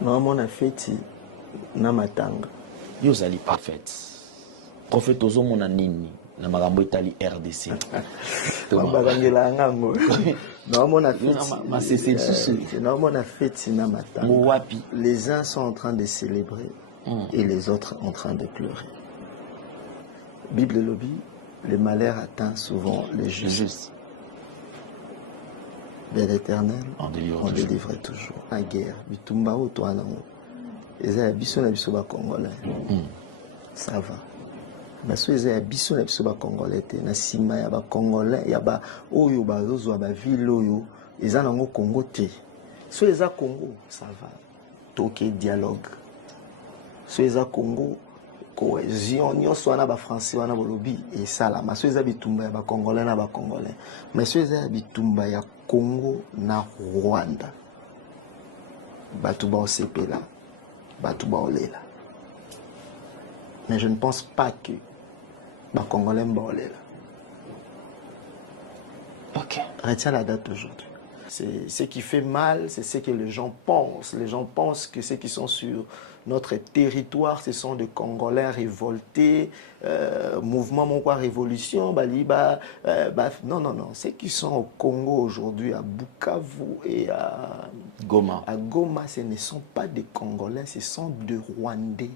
Normalement, on a fait na matanga. Yo zali prophète. Prophète ozo mona nini na makambo etali RDC. Mabakangela ngango. Normalement, on a fait normalement, on a fait na matanga. Les uns sont en train de célébrer et les autres en train de pleurer. Bible lobby, le malheur atteint souvent les justes. Mais l'Éternel, on délivre toujours. La guerre, bitumba ou toi non. Les abisso na biso ba congolais. Ça va. Mais ceux les abisso na biso ba congolais te na sima ya ba congolais ya ba oyo ba zozo ba ville oyo eza nango Congo te. Ceux les a Congo, ça va. Toke dialogue. Ceux les a Congo cohésion nyonso wana ba français wana bolobi et ça là mais ceux les a bitumba ya ba congolais na ba congolais. Mais ceux les a bitumba ya Congo na Rwanda. Batuba Osepela, Batuba Olela. Mais je ne pense pas que les Congolais mba Olela. Ok. Retiens la date d'aujourd'hui. C'est ce qui fait mal, c'est ce que les gens pensent. Les gens pensent que ceux qui sont sur notre territoire, ce sont des Congolais révoltés, mouvement mon quoi révolution, Baliba, non, non, non. Ceux qui sont au Congo aujourd'hui, à Bukavu et à Goma, ce ne sont pas des Congolais, ce sont des Rwandais.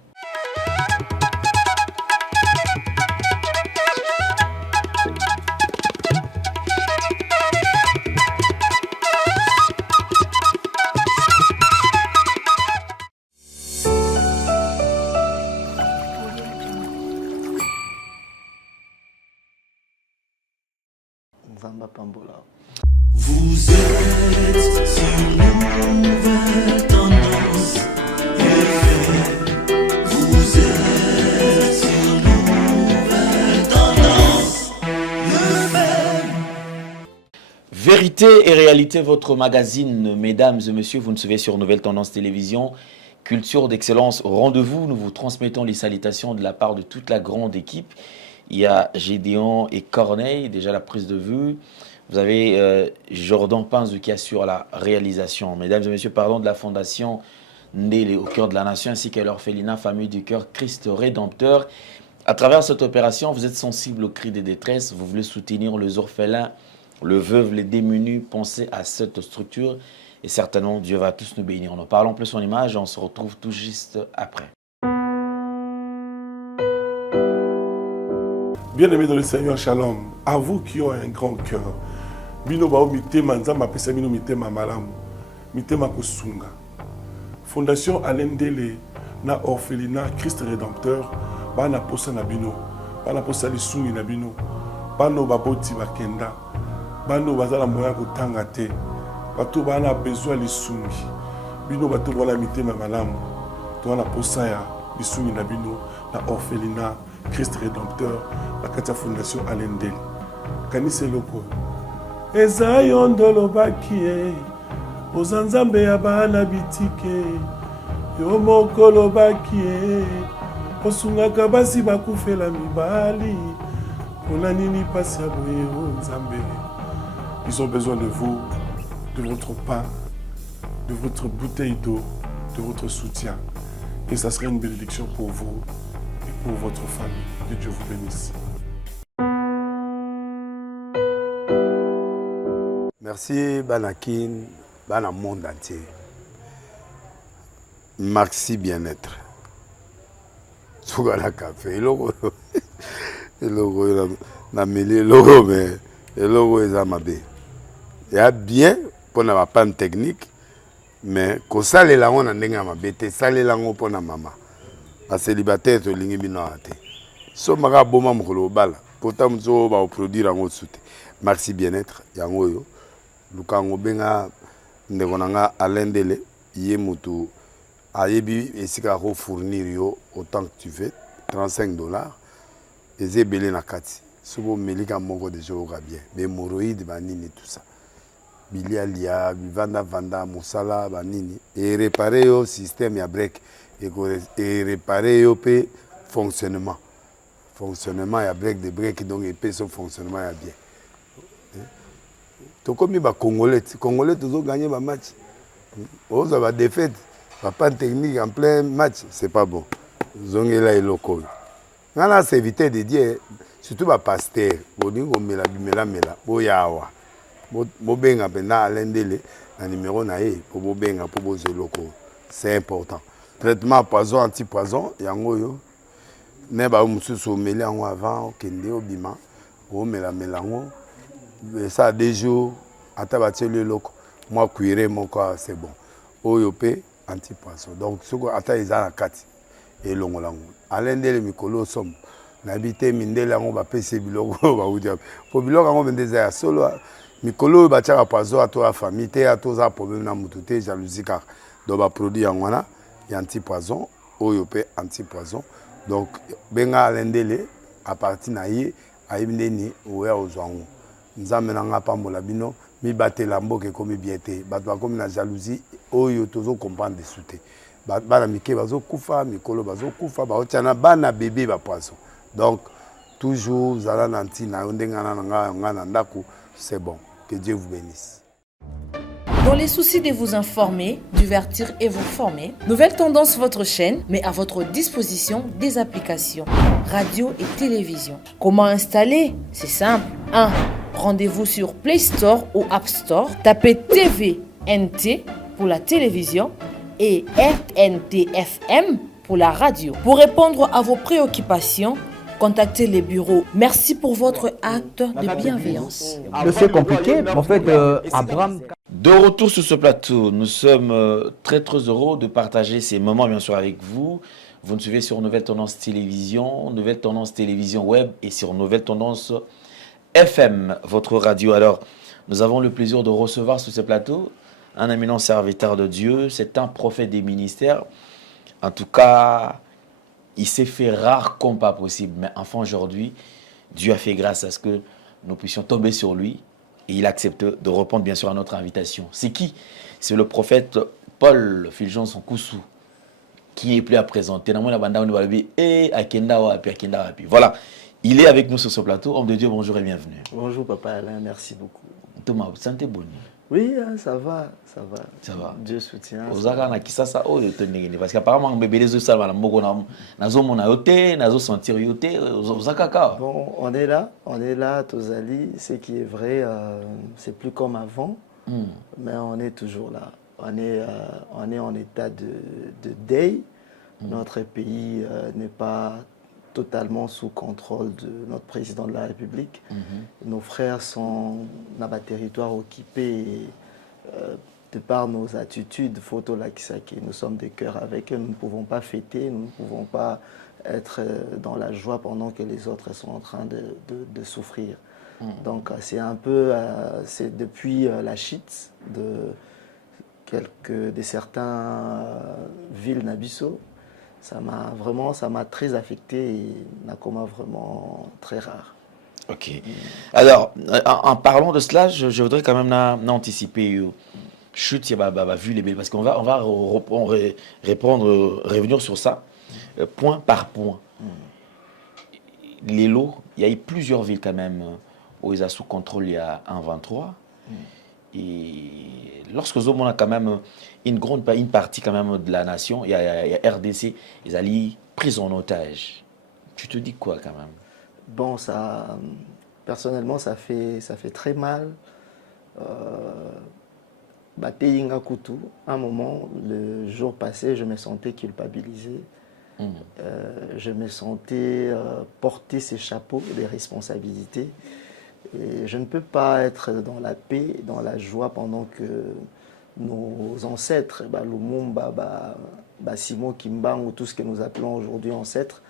Vous êtes sur Nouvelle Tendance. Vous êtes sur Nouvelle Tendance. Vérité et réalité, votre magazine, mesdames et messieurs, vous nous suivez sur Nouvelle Tendance Télévision. Culture d'excellence au rendez-vous. Nous vous transmettons les salutations de la part de toute la grande équipe. Il y a Gédéon et Corneille, déjà la prise de vue. Vous avez Jordan Panzou qui assure la réalisation. Mesdames et messieurs, parlons de la fondation Ndélé au cœur de la nation ainsi qu'à l'orphelinat Famille du Cœur Christ Rédempteur. À travers cette opération, vous êtes sensible aux cris de détresse. Vous voulez soutenir les orphelins, les veuves, les démunis. Pensez à cette structure et certainement Dieu va tous nous bénir. Nous parlons plus en image et on se retrouve tout juste après. Bien-aimés dans le Seigneur, shalom. À vous qui ont un grand cœur. Bino bao mitema nzamba pesa bino mitema malamu. Mitema kosunga. Fondation Alain Dele na orphelinat Christ Rédempteur bana posa na bino. Bana posa lisungi na bino. Bano baboti bakenda. Bano bazala moya kotanga te. Bato bana besoin lisungi. Bino bato wala mitema malamu. To na posa ya lisungi na bino na orphelinat Christ Rédempteur, la Katia Fondation Alain Dele. Kanise loko. Eza yondolo bakie, ozanzambe ya bana bitike, yo mokolo bakie, osungaka basi bakufela mibali, pona nini pasi ya boye o nzambe. Ils ont besoin de vous, de votre pain, de votre bouteille d'eau, de votre soutien. Et ça serait une bénédiction pour vous. Pour votre famille. Que Dieu vous bénisse. Merci Banakin, Bana monde entier. Maxi bien-être. Sougala café, le logo na mêlé logo mais le logo est amabé. Il y a bien pour la panne technique mais ko sale la on ndenge amabé te sale la ngo pour na mama. A célibataire to lingi bino ate so maka boma mukolo bala pourtant mzo ba produire ngo soute Maxi bien-être yango yo lukango benga ndeko nanga Alain Dele ye mutu ayebi esika ko fournir yo autant que tu veux $35 ezebele na kati sobo melika moko de jour bien mais hémorroïde banini tout ça bilialia bivanda vanda musala banini et réparer yo système ya break et réparer le fonctionnement. Fonctionnement, il y a des breaks, donc il son fonctionnement est bien. Donc comme les Congolais, toujours gagné le match. Vous avez défaite. Papa technique en plein match, c'est pas bon. Zongela et loco. Nana c'est éviter de dire, surtout ma pasteur, Bodingo mela bimela mela, boyawa. Bobenga pena alendele, na numéro nae, pour bobenga, pour boze loco. C'est important. Traitement poison, anti-poison, yango yo. Neba mususu meli yango avant, kende obima, o mela melango. Ça a des jours, ata batele loco. Moi cuire mon corps, c'est bon. Oyo pe anti-poison. Donc ce que ata izana kati et longolango. Alendele mikolo somme. N'habité mindele yango ba pese biloko ba udia. Po biloko yango bendeza ya solo mikolo ba tchaka poison à toi famille te à toi problème na mututé jalousie car donc ba produit yango wana ya anti-poison oyo pe anti-poison. Donc benga alendele à partir na ye ayibindeni oya ozwango. Nzambe na nga pambola bino mi batela mboke komi biete bato bakomi na jalousie oyo tozo comprendre dessous te bana mike bazo kufa mikolo bazo kufa baotiana bana bébé ba poisson. Donc toujours zala na ntina ndengana na nga na ndako, c'est bon. Que Dieu vous bénisse. Dans les soucis de vous informer, divertir et vous former, Nouvelle Tendance, votre chaîne, met à votre disposition des applications, radio et télévision. Comment installer? C'est simple. 1. Rendez-vous sur Play Store ou App Store. Tapez TVNT pour la télévision et RNTFM pour la radio. Pour répondre à vos préoccupations, contactez les bureaux. Merci pour votre acte de bienveillance. C'est compliqué, mais en fait, Abraham... De retour sur ce plateau, nous sommes très heureux de partager ces moments bien sûr avec vous. Vous nous suivez sur Nouvelle Tendance Télévision Web et sur Nouvelle Tendance FM, votre radio. Alors, nous avons le plaisir de recevoir sur ce plateau un éminent serviteur de Dieu. C'est un prophète des ministères. En tout cas, il s'est fait rare comme pas possible. Mais enfin, aujourd'hui, Dieu a fait grâce à ce que nous puissions tomber sur lui. Et il accepte de répondre bien sûr à notre invitation. C'est qui? C'est le prophète Paul Fulgence Koussou, qui est plus à présenter. Voilà, il est avec nous sur ce plateau. Homme de Dieu, bonjour et bienvenue. Bonjour Papa Alain, merci beaucoup. Thomas, vous sentez bon? Oui, ça va. Ça va. Dieu soutient. Parce qu'apparemment, bébé les autres, bon, on est là, Tozali. Ce qui est vrai, c'est plus comme avant, mais on est toujours là. On est en état de deuil. Notre pays n'est pas totalement sous contrôle de notre président de la République. Nos frères sont dans le territoire occupé de par nos attitudes, photo là qui nous sommes de cœur avec eux. Nous ne pouvons pas fêter, nous ne pouvons pas être dans la joie pendant que les autres sont en train de souffrir. Donc c'est un peu, c'est depuis la chute de certains villes Nabiso. Ça m'a très affecté et Nakoma vraiment très rare. Ok. Alors, en parlant de cela, je voudrais quand même anticiper chute, vu les belles, parce qu'on va revenir sur ça, point par point. Les lots, il y a eu plusieurs villes quand même où ils ont sous contrôle il y a un 23. Et lorsque on a quand même une partie quand même de la nation, il y a RDC, ils ont pris en otage. Tu te dis quoi quand même? Bon, personnellement, ça fait très mal. À un moment, le jour passé, je me sentais culpabilisé. Je me sentais porter ces chapeaux des responsabilités. Et je ne peux pas être dans la paix, dans la joie pendant que nos ancêtres, Lumumba, Simon Kimbang, ou tout ce que nous appelons aujourd'hui ancêtres,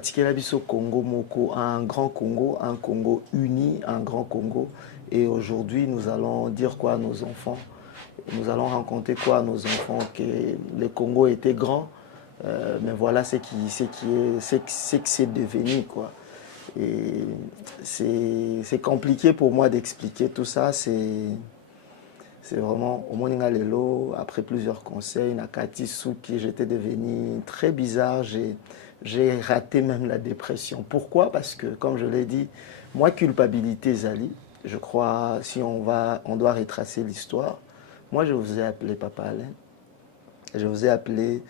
Tikelabiso Congo Moko, un grand Congo, un Congo uni, un grand Congo. Et aujourd'hui, nous allons dire quoi à nos enfants? Nous allons raconter quoi à nos enfants? Que le Congo était grand, mais voilà ce que c'est devenu, quoi. Et c'est compliqué pour moi d'expliquer tout ça. C'est vraiment, au Moninga Lelo, après plusieurs conseils, Nakati Souki, j'étais devenu très bizarre. J'ai raté même la dépression. Pourquoi? Parce que, comme je l'ai dit, moi, culpabilité, Zali, je crois, si on doit retracer l'histoire, moi, je vous ai appelé Papa Alain. Je vous ai appelé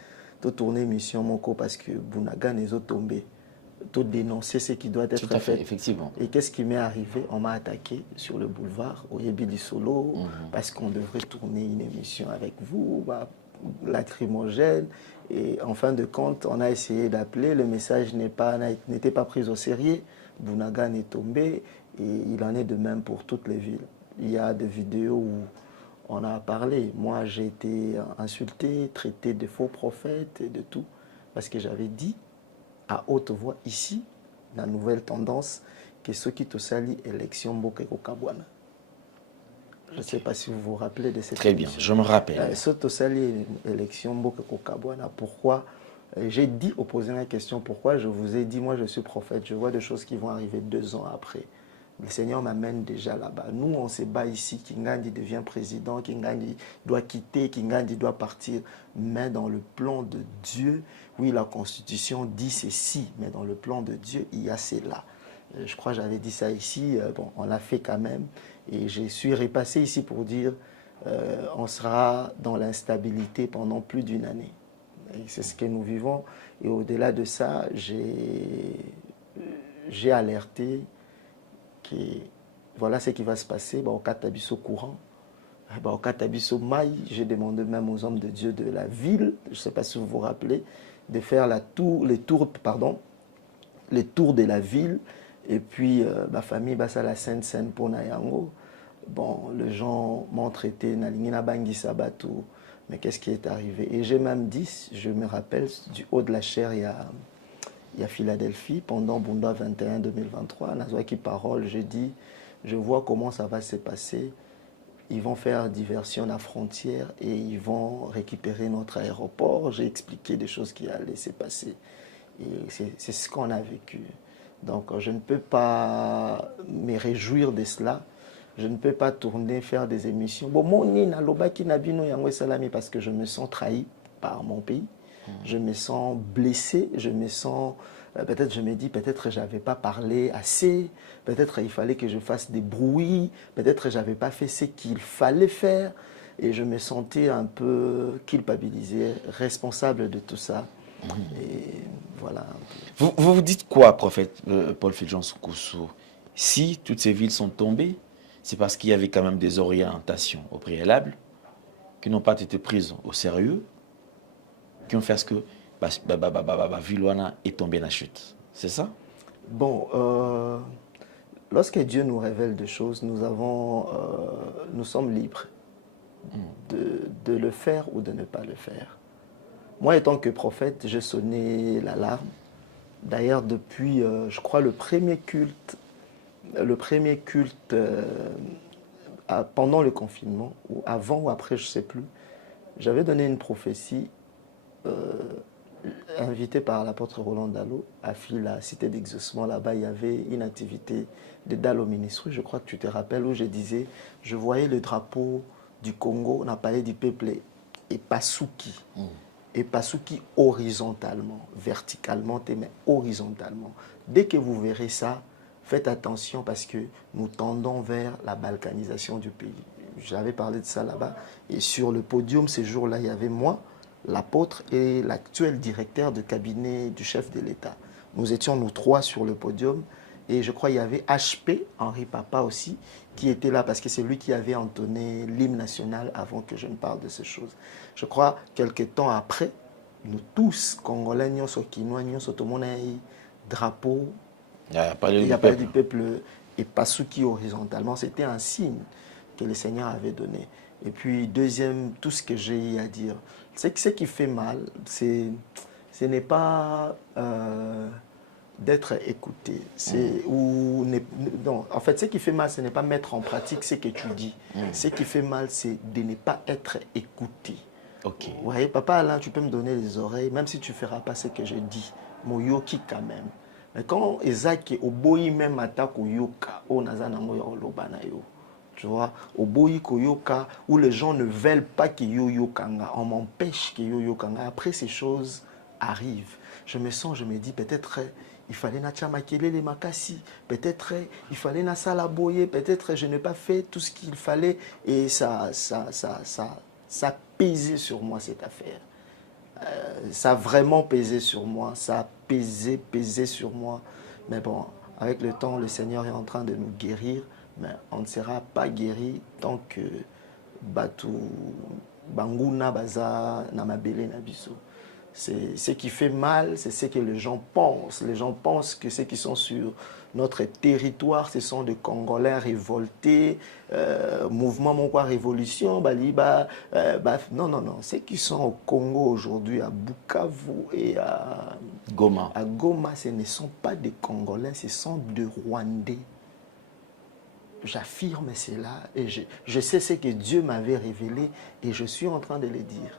de tourner mission Moko parce que Bounagan est tombé. De dénoncer ce qui doit être Tout à fait, fait. effectivement. Et qu'est-ce qui m'est arrivé? On m'a attaqué sur le boulevard, au Yébili Solo, parce qu'on devrait tourner une émission avec vous, lacrymogène. Et en fin de compte, on a essayé d'appeler, le message n'était pas pris au sérieux. Bounagan est tombé et il en est de même pour toutes les villes. Il y a des vidéos où on a parlé. Moi, j'ai été insulté, traité de faux prophètes et de tout, parce que j'avais dit à haute voix ici, la nouvelle tendance, que ceux qui te salient élection Mboka Kokabwana. Je ne sais pas si vous vous rappelez de cette Très bien, émission. je me rappelle. Ceux qui te salient élection Mboka Kokabwana, pourquoi j'ai dit, au poser la question, pourquoi je vous ai dit, moi je suis prophète, je vois des choses qui vont arriver 2 ans après. Le Seigneur m'amène déjà là-bas. Nous, on se bat ici. Kingandi devient président, Kingandi doit quitter, Kingandi doit partir. Mais dans le plan de Dieu, oui, la Constitution dit ceci, mais dans le plan de Dieu, il y a cela. Je crois que j'avais dit ça ici. Bon, on l'a fait quand même. Et je suis repassé ici pour dire on sera dans l'instabilité pendant plus d'1 année. Et c'est ce que nous vivons. Et au-delà de ça, j'ai alerté que voilà ce qui va se passer au Katabiso courant. Au Katabiso Maï, j'ai demandé même aux hommes de Dieu de la ville, je ne sais pas si vous vous rappelez, de faire les tours de la ville. Et puis, ma famille, ça la Sainte pour Nayango. Bon, les gens m'ont traité, Nalingina Bangi Sabato, mais qu'est-ce qui est arrivé? Et j'ai même dit, je me rappelle, du haut de la chair, il y a Philadelphie, pendant Bunda 21-2023, Nazwaki Parole, j'ai dit, je vois comment ça va se passer. Ils vont faire diversion à la frontière et ils vont récupérer notre aéroport. J'ai expliqué des choses qui allaient se passer. Et c'est ce qu'on a vécu. Donc je ne peux pas me réjouir de cela. Je ne peux pas tourner, faire des émissions. Bon, mon nina lobaki nabino yangwe salami parce que je me sens trahi par mon pays. Je me sens blessé, je me sens... peut-être je me dis, peut-être je n'avais pas parlé assez, peut-être il fallait que je fasse des bruits, peut-être je n'avais pas fait ce qu'il fallait faire. Et je me sentais un peu culpabilisé, responsable de tout ça. Et voilà. Vous vous dites quoi, prophète Paul Fulgence Koussou? Si toutes ces villes sont tombées, c'est parce qu'il y avait quand même des orientations au préalable qui n'ont pas été prises au sérieux, qui ont fait ce que Vilwana est tombé dans la chute. C'est ça? Bon, lorsque Dieu nous révèle des choses, nous sommes libres de le faire ou de ne pas le faire. Moi, étant que prophète, j'ai sonné l'alarme. D'ailleurs, depuis, je crois, le premier culte pendant le confinement, ou avant ou après, je ne sais plus, j'avais donné une prophétie invité par l'apôtre Roland Dalo à la cité d'exaucement. Là-bas, il y avait une activité de Dalo Ministry, je crois que tu te rappelles, où je disais, je voyais le drapeau du Congo, on a parlé du peuple Epasuki. Epasuki horizontalement, verticalement, mais horizontalement. Dès que vous verrez ça, faites attention parce que nous tendons vers la balkanisation du pays. J'avais parlé de ça là-bas. Et sur le podium, ces jours-là, il y avait moi, l'apôtre et l'actuel directeur de cabinet du chef de l'État. Nous étions nous 3 sur le podium et je crois qu'il y avait HP, Henri Papa aussi, qui était là parce que c'est lui qui avait entonné l'hymne national avant que je ne parle de ces choses. Je crois quelques temps après, nous tous, Congolais, Kinois, tout le monde a eu drapeau. Il n'y a pas du peuple et Pasuki horizontalement. C'était un signe que le Seigneur avait donné. Et puis, deuxième, tout ce que j'ai à dire, c'est que ce qui fait mal, ce n'est pas d'être écouté. Non, en fait, ce qui fait mal, ce n'est pas mettre en pratique ce que tu dis. Ce qui fait mal, c'est de ne pas être écouté. Ok. Vous voyez, papa, Alain, tu peux me donner les oreilles, même si tu ne feras pas ce que je dis. Moyoki quand même. Mais quand Isaac est au boyi même attaque au yoka, au nazanango ya olobanayo. Tu vois, au boyi koyoka, où les gens ne veulent pas que yo yokanga, on m'empêche que yo yokanga. Après, ces choses arrivent. Je me dis, peut-être il fallait na tchamakele les makasi, peut-être il fallait na salaboye, peut-être je n'ai pas fait tout ce qu'il fallait et ça pesait sur moi cette affaire. Ça a vraiment pesé sur moi, ça a pesé sur moi. Mais bon, avec le temps, le Seigneur est en train de nous guérir, mais on ne sera pas guéri tant que Batu Banguna Baza Namabele Nabiso. C'est ce qui fait mal, c'est ce que les gens pensent. Les gens pensent que ceux qui sont sur notre territoire, ce sont des Congolais révoltés, mouvement Mon quoi révolution, Baliba. Non, non, non. Ceux qui sont au Congo aujourd'hui, à Bukavu et à Goma, ce ne sont pas des Congolais, ce sont des Rwandais. J'affirme cela et je sais ce que Dieu m'avait révélé et je suis en train de le dire.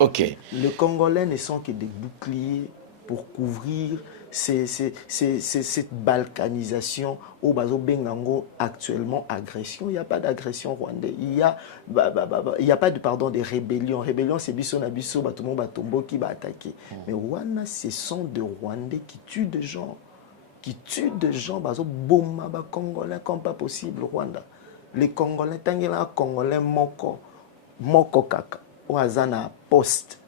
ok. Les Congolais ne sont que des boucliers pour couvrir cette balkanisation au Bazo Bengango actuellement agression. Il n'y a pas d'agression rwandaise. Il n'y a pas de rébellion. Rébellion, c'est Bisso Nabiso, Batomo Batombo qui va attaquer. Mais Rwanda, ce sont des Rwandais qui tuent des gens. Bazo Boma, Congolais, comme pas possible, Rwanda. Les Congolais, Tangela Congolais, Moko Kaka. Oazana poste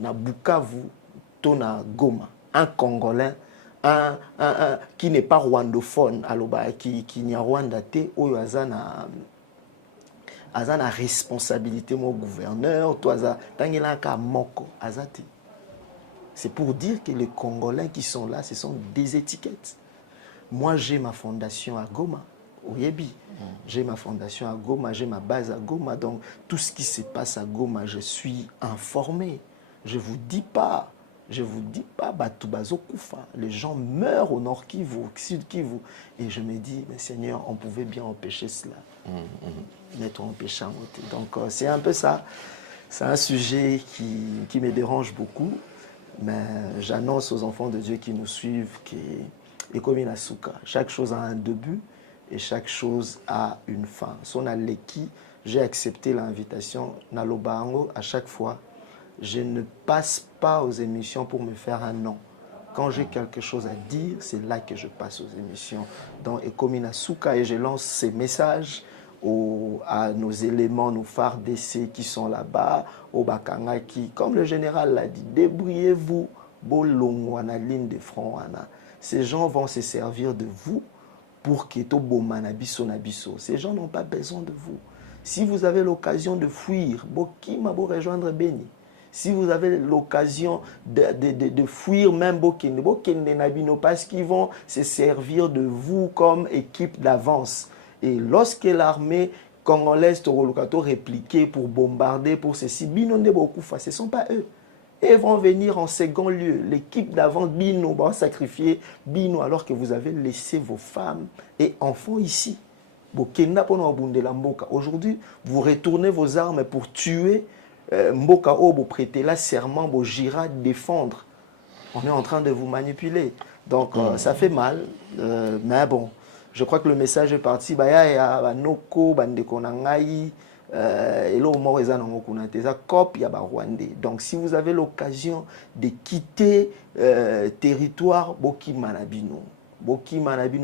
na Bukavu to na Goma, un Congolais qui n'est pas rwandophone aloba qui n'y a Rwanda te oazana responsabilité mon gouverneur toaza tangela ka moko azati. C'est pour dire que les Congolais qui sont là, ce sont des étiquettes. Moi j'ai ma fondation à Goma. Oyebi. J'ai ma fondation à Goma, j'ai ma base à Goma, donc tout ce qui se passe à Goma, je suis informé. Je vous dis pas, Batubazo Koufa. Les gens meurent au nord Kivu, au sud Kivu. Et je me dis, mais Seigneur, on pouvait bien empêcher cela. Mettre empêcher en côté. Donc c'est un peu ça. C'est un sujet qui me dérange beaucoup, mais j'annonce aux enfants de Dieu qui nous suivent que, comme il a souka, chaque chose a un début. Et chaque chose a une fin. Son aleki, j'ai accepté l'invitation. Nalobango, à chaque fois, je ne passe pas aux émissions pour me faire un nom. Quand j'ai quelque chose à dire, c'est là que je passe aux émissions. Donc, Ekomina Souka, et je lance ces messages à nos éléments, nos phares d'essai qui sont là-bas, au Bakanga qui, comme le général l'a dit, débrouillez-vous, Bolongwana, ligne de front. Ces gens vont se servir de vous pour que to bomana biso na biso. Ces gens n'ont pas besoin de vous. Si vous avez l'occasion de fuir, Bokima bo rejoindre Beni. Si vous avez l'occasion de fuir même Bokende Nabino, parce qu'ils vont se servir de vous comme équipe d'avance. Et lorsque l'armée congolaise Torolokato répliquait pour bombarder, pour ceci, Binonde Bokufa, ce ne sont pas eux. Et vont venir en second lieu. L'équipe d'avant, Bino, va sacrifier Bino, alors que vous avez laissé vos femmes et enfants ici. Aujourd'hui, vous retournez vos armes pour tuer Mboka Obo, prêtez là serment, vous jira défendre. On est en train de vous manipuler. Donc, ça fait mal. Mais bon, je crois que le message est parti. Donc si vous avez l'occasion de quitter territoire Bokima Nabino,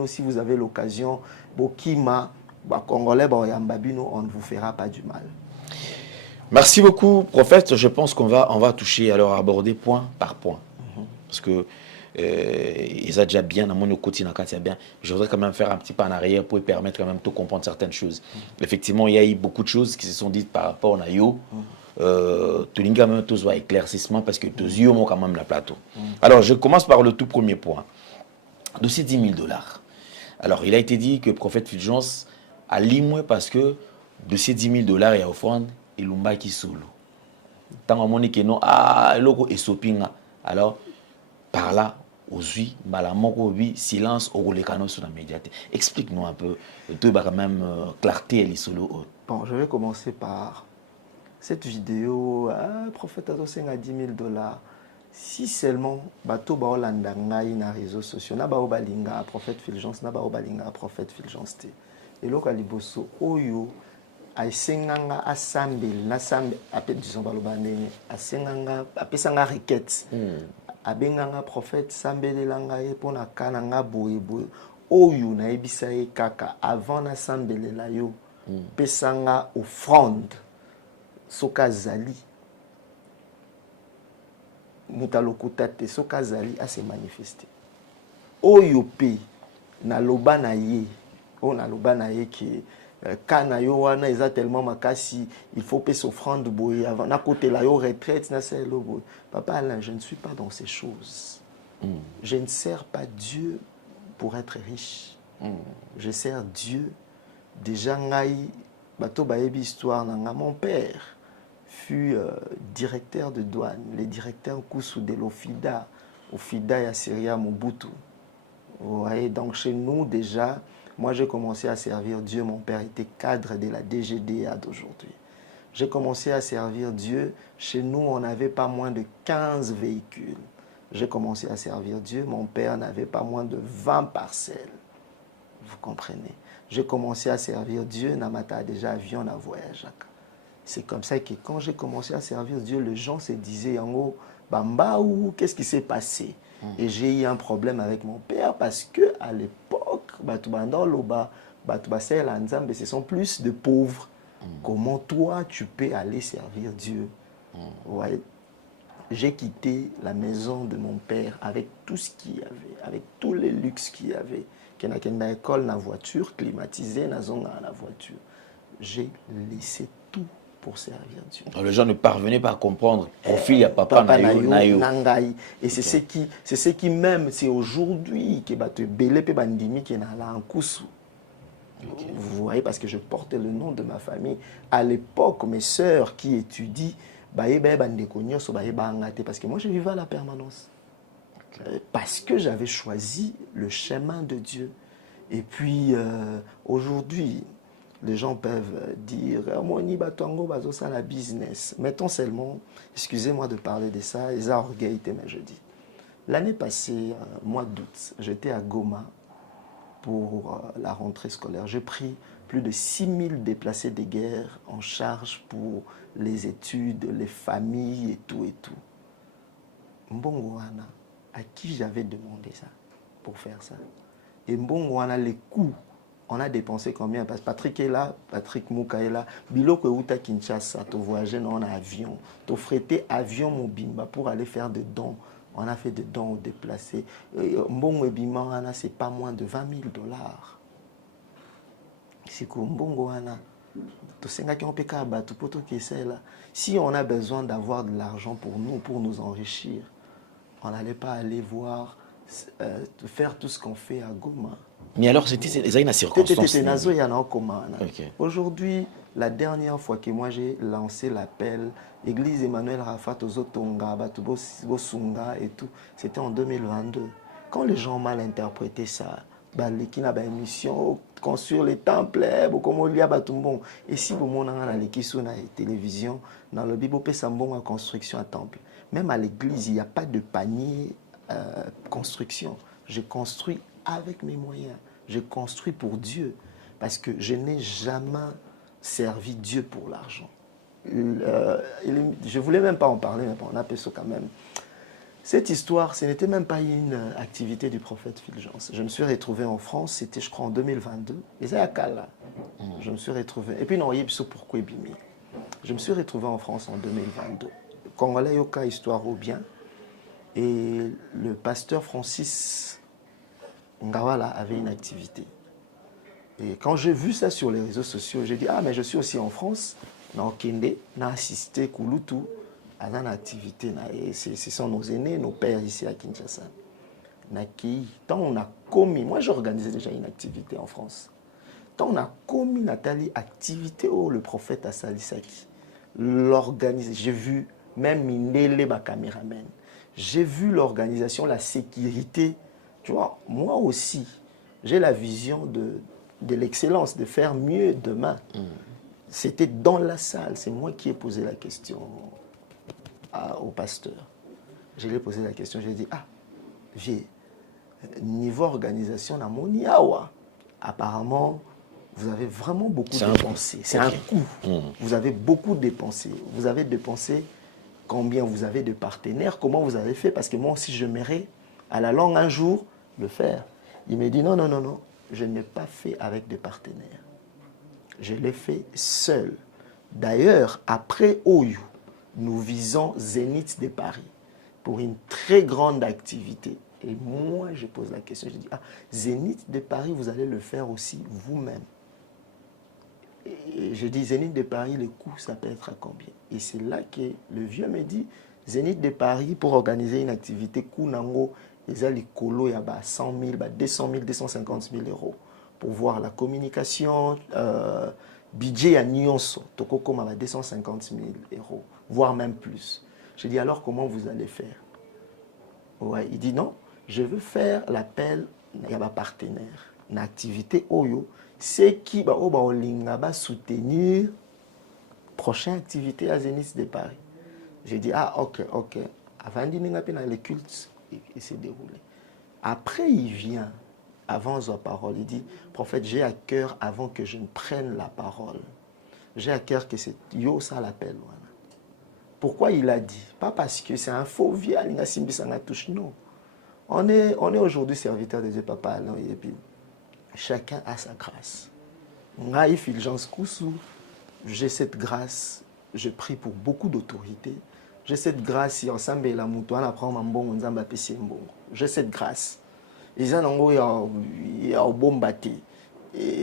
si vous avez l'occasion Bokima Congolais Yambabino, on ne vous fera pas du mal. Merci beaucoup, prophète. Je pense qu'on va toucher, alors aborder point par point. Parce que ils ont déjà bien, à mon quotidien, bien. Je voudrais quand même faire un petit pas en arrière pour permettre quand même de comprendre certaines choses. Effectivement, il y a eu beaucoup de choses qui se sont dites par rapport à Nayo. Tu l'as quand même tous éclaircissement parce que deux yeux ont quand même la plateau. Alors, je commence par le tout premier point. De ces $10 000. Alors, il a été dit que le prophète Fulgence a limoué parce que de ces $10 000, il y a offrande et l'umba qui solo. Tant que que non, logo et sopinga. Alors, par là, aujourd'hui, silence au les canaux sur la médiathèque. Explique-nous un peu, quand même clarté et les solo. Bon, je vais commencer par cette vidéo. Prophète Adoseng a $10 000. Si seulement bato baolanda ngai na réseaux sociaux, na baobalinga prophète Fulgence, na baobalinga prophète Fulgence te. Et loka liboso oyo aisenganga asambel na sambe apet disons balobandenge asenganga apesanga requête. Abenganga prophète sambelelanga ye pona kananga boye boye oyo na ebisa ye kaka avant na sambelela yo pesanga offrande soka zali mutalokota te soki azali ase manifeste oyo pe naloba na ye oyo naloba na ye ke ka na yo wana eza tellement makasi il faut pe s'offrande boye avant nakotela yo retraite naselo boye papa Alain, je ne suis pas dans ces choses. Je ne sers pas Dieu pour être riche. Je sers Dieu déjà ngai bato bayebi histoire nanga mon père fut directeur de douane, le directeur Koussou de l'Ofida, Ofida et Assyria Mobutu. Vous voyez, donc chez nous déjà, moi j'ai commencé à servir Dieu, mon père était cadre de la DGDA d'aujourd'hui. J'ai commencé à servir Dieu, chez nous on n'avait pas moins de 15 véhicules. J'ai commencé à servir Dieu, mon père n'avait pas moins de 20 parcelles. Vous comprenez? J'ai commencé à servir Dieu, Namata déjà avion à voyage. C'est comme ça que quand j'ai commencé à servir Dieu, les gens se disaient en haut, Bamba ou qu'est-ce qui s'est passé? Et j'ai eu un problème avec mon père parce que à l'époque, ce sont plus de pauvres. Comment toi tu peux aller servir Dieu? Ouais. J'ai quitté la maison de mon père avec tout ce qu'il y avait, avec tous les luxes qu'il y avait. Qu'il y a une école, une voiture climatisée, une zone à la voiture. J'ai laissé tout pour servir Dieu. Alors, les gens ne parvenaient pas à comprendre. Profil, il y a papa nayo. Et c'est ce qui même, c'est aujourd'hui que te belé pe bandimi qui est là en Koussou. Vous voyez, parce que je portais le nom de ma famille. À l'époque, mes sœurs qui étudient, parce que moi je vivais à la permanence. Parce que j'avais choisi le chemin de Dieu. Et puis aujourd'hui, les gens peuvent dire la business. Mettons seulement, excusez-moi de parler de ça, les orgueils, mais je dis. L'année passée, mois d'août, j'étais à Goma pour la rentrée scolaire. J'ai pris plus de 6000 déplacés de guerre en charge pour les études, les familles et tout et tout. Mbongoana, à qui j'avais demandé ça pour faire ça? Et Mbongoana, les coûts, on a dépensé combien? Parce que Patrick est là, Patrick Mouka est là. Biloko Outa Kinshasa, tu voyageais en avion, tu frétais avion Mobimba pour aller faire des dons. On a fait des dons aux déplacés. Mbongo Ebimana, c'est pas moins de $20 000. C'est que Mbongoana, si on a besoin d'avoir de l'argent pour nous enrichir, on n'allait pas aller voir, faire tout ce qu'on fait à Goma. Mais alors, c'était une circonstance. Aujourd'hui, la dernière fois que moi j'ai lancé l'appel, Église Emmanuel Rafat Ozotonga, Bosunga et tout, c'était en 2022. Quand les gens ont mal interprété ça, qui n'a pas émission, construire les temples, et si vous avez sur la télévision, dans le Bible, on construction à temple. Même à l'église, il n'y a pas de panier construction. Je construis avec mes moyens. Je construis pour Dieu. Parce que je n'ai jamais servi Dieu pour l'argent. Je ne voulais même pas en parler, mais on appelle ça quand même. Cette histoire, ce n'était même pas une activité du prophète Fulgence. Je me suis retrouvé en France, c'était je crois en 2022. Et c'est à Kala. Je me suis retrouvé. Et puis non, pourquoi Bimi. Je me suis retrouvé en France en 2022. Congolais Yoka, histoire au bien. Et le pasteur Francis Ngawala avait une activité. Et quand j'ai vu ça sur les réseaux sociaux, j'ai dit, ah, mais je suis aussi en France. Dans Kende, n'a assisté Kouloutou à une activité. Et ce sont nos aînés, nos pères ici à Kinshasa. Tant on a commis, moi j'organisais déjà une activité en France. Tant on a commis, Nathalie, activité, oh, le prophète Assalisaki. L'organiser, j'ai vu même Minele, ma caméraman. J'ai vu l'organisation, la sécurité. Tu vois, moi aussi, j'ai la vision de l'excellence, de faire mieux demain. C'était dans la salle, c'est moi qui ai posé la question au pasteur. Je lui ai posé la question, j'ai dit, ah, j'ai niveau organisation, apparemment, vous avez vraiment beaucoup dépensé. C'est un coût. Vous avez beaucoup dépensé. Vous avez dépensé combien vous avez de partenaires, comment vous avez fait, parce que moi aussi j'aimerais à la longue un jour le faire. Il me dit non, non, non, non, je n'ai pas fait avec des partenaires. Je l'ai fait seul. D'ailleurs, après Oyo, nous visons Zénith de Paris. pour une très grande activité. Et moi, je pose la question, je dis, Zénith de Paris, vous allez le faire aussi vous-même. Et je dis, Zénith de Paris, le coût, ça peut être à combien? Et c'est là que le vieux me dit, Zénith de Paris, pour organiser une activité, coût nango, ils ont les colos, il y a 100 000, 200 000, 250 000 euros. Pour voir la communication, budget à Nyonso, toko comme 250 000 euros, voire même plus. Je dis, alors comment vous allez faire? Ouais, il dit, non, je veux faire l'appel, il y a un partenaire, une activité Oyo, c'est qui va soutenir prochaine activité à Zénith de Paris. J'ai dit, ok. Avant de le culte, il s'est déroulé. Après, il vient, avant sa parole, il dit, prophète, j'ai à cœur, avant que je ne prenne la parole, j'ai à cœur que c'est yo ça l'appel. Voilà. Pourquoi il a dit? Pas parce que c'est un faux vial, il a simbi ça touche, non. On est aujourd'hui serviteur de Dieu, papa, non, et puis chacun a sa grâce. J'ai cette grâce, je prie pour beaucoup d'autorité. J'ai cette grâce, si ensemble la moutoine apprend mon bon, j'ai cette grâce. Ils ont un bon bâti.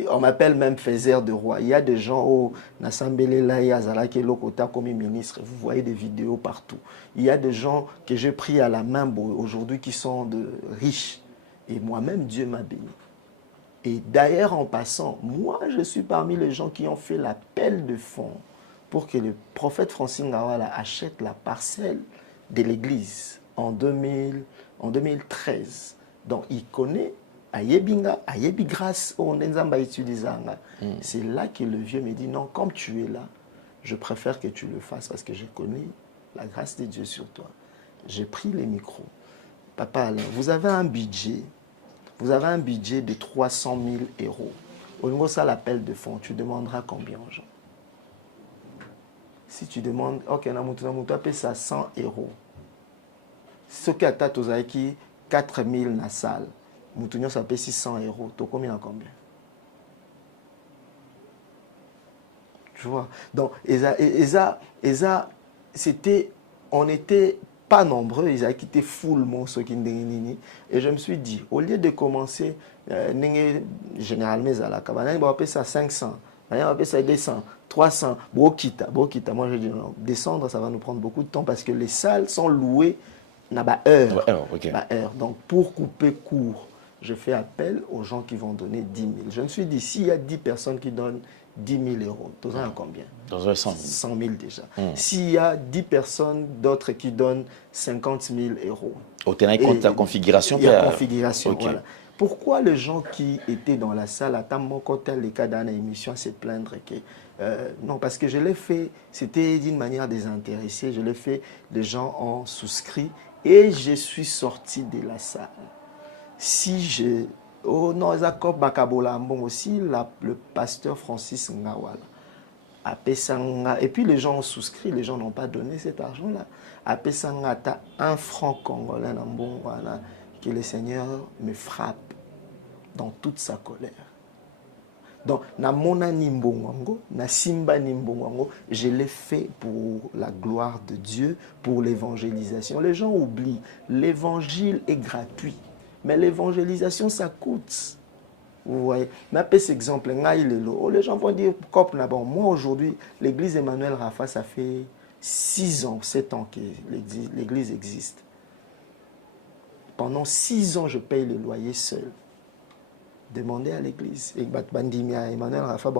On m'appelle même faiseur de roi. Il y a des gens au Nassambele là, il y a Zalaki Lokota comme ministre. Vous voyez des vidéos partout. Il y a des gens que j'ai pris à la main aujourd'hui qui sont riches. Et moi-même, Dieu m'a béni. Et d'ailleurs, en passant, moi, je suis parmi les gens qui ont fait l'appel de fonds pour que le prophète Francis Ngawala achète la parcelle de l'église en 2013. Donc, il connaît Ayebinga, Ayebi grâce au Nenzamba utilisanga. C'est là que le vieux me dit, non, comme tu es là, je préfère que tu le fasses parce que je connais la grâce de Dieu sur toi. J'ai pris les micros. Papa Alain, vous avez un budget de 300 000 euros. Au niveau ça l'appel de fonds, tu demanderas combien aux gens? Si tu demandes, ok, on appelle ça 100 euros. Ce qui a tatozaki 4 000 dans la salle, Moutounion ça paye 600 euros. Tu as combien? Tu vois? Donc, on n'était pas nombreux, ils ont quitté full mon et je me suis dit, au lieu de commencer, généralement, on va payer ça 500, on va payer ça 200, 300, Bokita. Moi je dis non, descendre, ça va nous prendre beaucoup de temps parce que les salles sont louées à heure. Donc, pour couper court, je fais appel aux gens qui vont donner 10 000. Je me suis dit, s'il y a 10 personnes qui donnent 10 000 euros, tu as combien? Dans un 100 000. 100 000 déjà. S'il y a 10 personnes, d'autres qui donnent 50 000 euros. Au tenant compte de la configuration. Il y a configuration, okay. Voilà. Pourquoi les gens qui étaient dans la salle, à mon côté, les cas dans l'émission, se plaindre que... non, parce que je l'ai fait, c'était d'une manière désintéressée, je l'ai fait, les gens ont souscrit et je suis sorti de la salle. Si je... Oh non, Jacob Bakabola bon aussi, le pasteur Francis Ngawala. Et puis les gens ont souscrit, les gens n'ont pas donné cet argent-là. À Pesanga, tu as 1 franc congolais, voilà, que le Seigneur me frappe dans toute sa colère. Donc, na mona nimbongo, na simba nimbongo, je l'ai fait pour la gloire de Dieu, pour l'évangélisation. Les gens oublient, l'évangile est gratuit. Mais l'évangélisation, ça coûte. Vous voyez. Mais après cet exemple, les gens vont dire, moi aujourd'hui, l'église Emmanuel Rafa, ça fait 6 ans, 7 ans que l'église existe. Pendant 6 ans, je paye le loyer seul. Demandez à l'église. Et Emmanuel Rafa,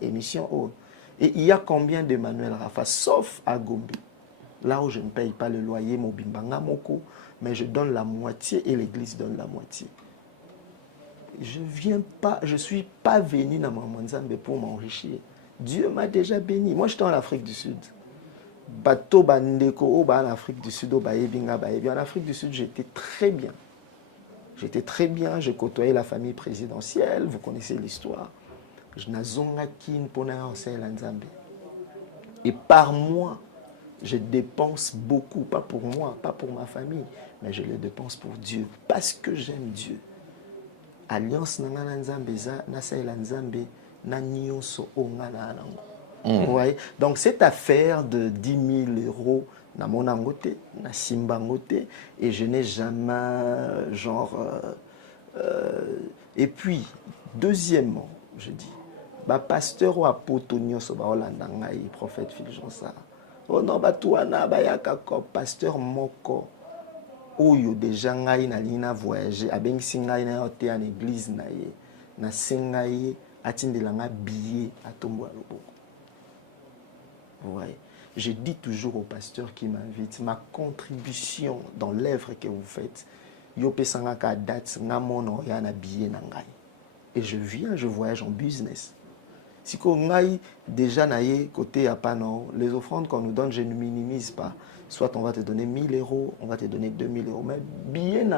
émission. Et il y a combien d'Emmanuel Rafa, sauf à Gombe, là où je ne paye pas le loyer, mais je donne la moitié et l'église donne la moitié. Je ne suis pas venu dans Manzambe pour m'enrichir. Dieu m'a déjà béni. Moi, j'étais en Afrique du Sud. Bateau Bandeko, en Afrique du Sud, en Afrique du Sud, j'étais très bien. J'étais très bien, j'ai côtoyé la famille présidentielle, vous connaissez l'histoire. Et par mois, je dépense beaucoup, pas pour moi, pas pour ma famille, mais je le dépense pour Dieu, parce que j'aime Dieu. Alliance Nanga Nzambe, Nasa Nzambe, Nanyoso Ongana. Vous voyez? Donc cette affaire de 10 000 euros, na mon angoté, na simba angoté, et je n'ai jamais genre... et puis, deuxièmement, je dis, bah pasteur ou apotonio so ba olanda ngai prophète Fulgence. Oh non, bah toi na ba yaka ko pasteur moko. Oyo déjà ngai na lina voyager, abengisi ngai na yote en église na ye. Na sengai atindela nga billet à tombo à loboko. Vous voyez? Je dis toujours au pasteur qui m'invite, ma contribution dans l'œuvre que vous faites, yo pesanga ka date nga mono ya na billet na ngai. Et je viens, je voyage en business. Si on a déjà côté à Panon, les offrandes qu'on nous donne, je ne minimise pas. Soit on va te donner 1 000 euros, on va te donner 2 000 euros. Mais bien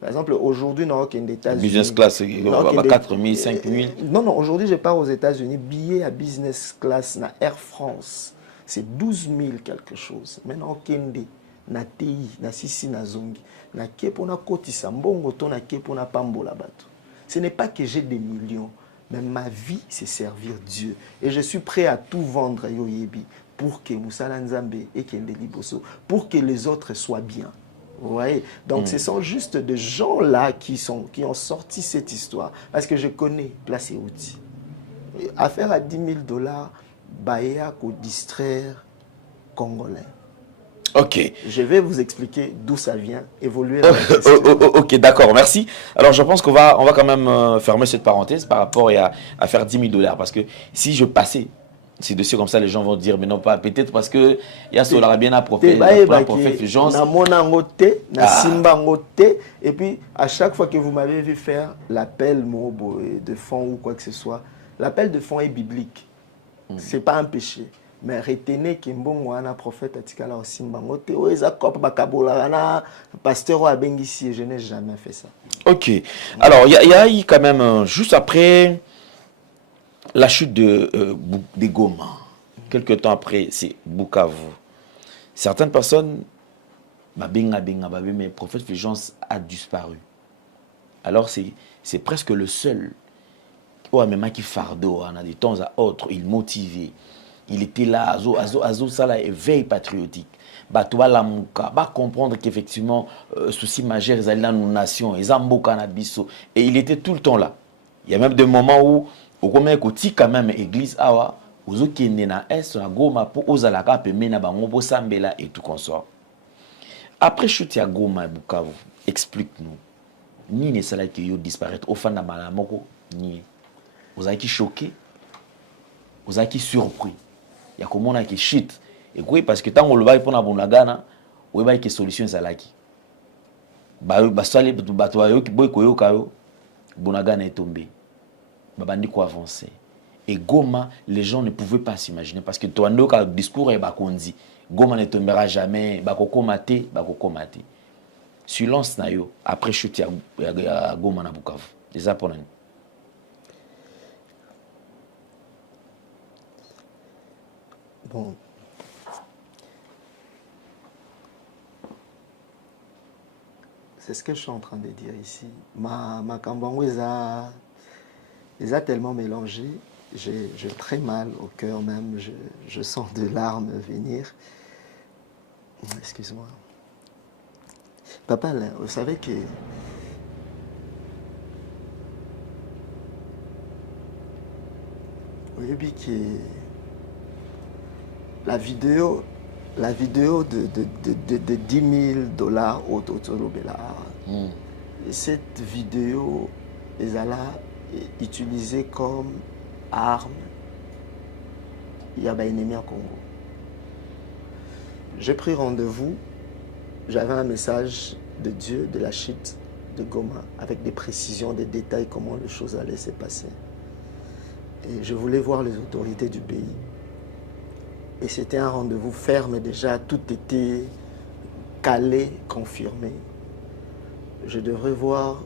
par exemple, aujourd'hui, dans les États-Unis. Business class, 4 000, 5 000. Non, aujourd'hui, je pars aux États-Unis. Billet à business class, na Air France, c'est 12 000 quelque chose. Maintenant, au Kende, na TI, na Sisi, na Zongi, na Kepona Kotisa, Mbongo, na Kepona Pambola Bato. Ce n'est pas que j'ai des millions. Mais ma vie, c'est servir Dieu. Et je suis prêt à tout vendre, Yoyebi, pour que Moussala Nzambe et Kende Liboso, pour que les autres soient bien. Vous voyez? Donc, ce sont juste des gens-là qui ont sorti cette histoire. Parce que je connais Place et Outils. Affaire à 10 000 $, Baya qu'au distraire Congolais. Ok. Je vais vous expliquer d'où ça vient, évoluer. Ok, d'accord, merci. Alors, je pense qu'on va quand même fermer cette parenthèse par rapport à faire 10 000 $. Parce que si je passais ces dossiers comme ça, les gens vont dire, mais non pas, peut-être parce que il y a Solara bien à prophète Fulgence. Et puis, à chaque fois que vous m'avez vu faire l'appel de fonds ou quoi que ce soit, l'appel de fonds est biblique. Ce n'est pas un péché. Mais retenez que un prophète atikala aussi mbangote o eza kop bakabola na pasteur abengisi, je n'ai jamais fait ça. Ok. Alors il y a eu quand même juste après la chute de Goma, quelques temps après c'est Bukavu. Certaines personnes mais le prophète Fulgence a disparu. Alors c'est presque le seul même qui fardeau a de temps à autre, il motivait. Il était là, Azo, ça là, éveil patriotique. Toi, la mouka, comprendre qu'effectivement, souci majeur, ils allaient dans nos nations, ils amboka na biso. Et il était tout le temps là. Il y a même des moments où, au combien côté quand même, église awa, aux autres qui na est, na Goma, pour aux alaka, pe mena bango, bo sambela et tout consort. Après chute à Goma et Bukavu, explique-nous. Ni ne sala qui yo disparaître, au fin de malamoko, ni. Vous avez qui choqué, vous avez qui surpris. Il y a comment on a qui shit. Et quoi parce que tant on le va pour la bonagana, on va qui solution ça là qui. Bah sali batoyo qui boy koyo kayo, bonagana est tombé. Babandi quoi avancer. Et Goma, les gens ne pouvaient pas s'imaginer parce que toi le discours est bakondi. Goma ne tombera jamais, bakoko maté. Silence na yo après chute à Goma na Bukavu. Les Japonais. Bon. C'est ce que je suis en train de dire ici. Ma Kambango, ils a tellement mélangé. J'ai très mal au cœur même. Je sens de larmes venir. Excuse-moi. Papa, là, vous savez que... Oui, que... La vidéo de 10 000 $ au Totolobela. Cette vidéo, les a utilisée comme arme. Il y a un ennemi en Congo. J'ai pris rendez-vous. J'avais un message de Dieu, de la chute de Goma, avec des précisions, des détails, comment les choses allaient se passer. Et je voulais voir les autorités du pays. Et c'était un rendez-vous ferme déjà, tout était calé, confirmé. Je devrais voir,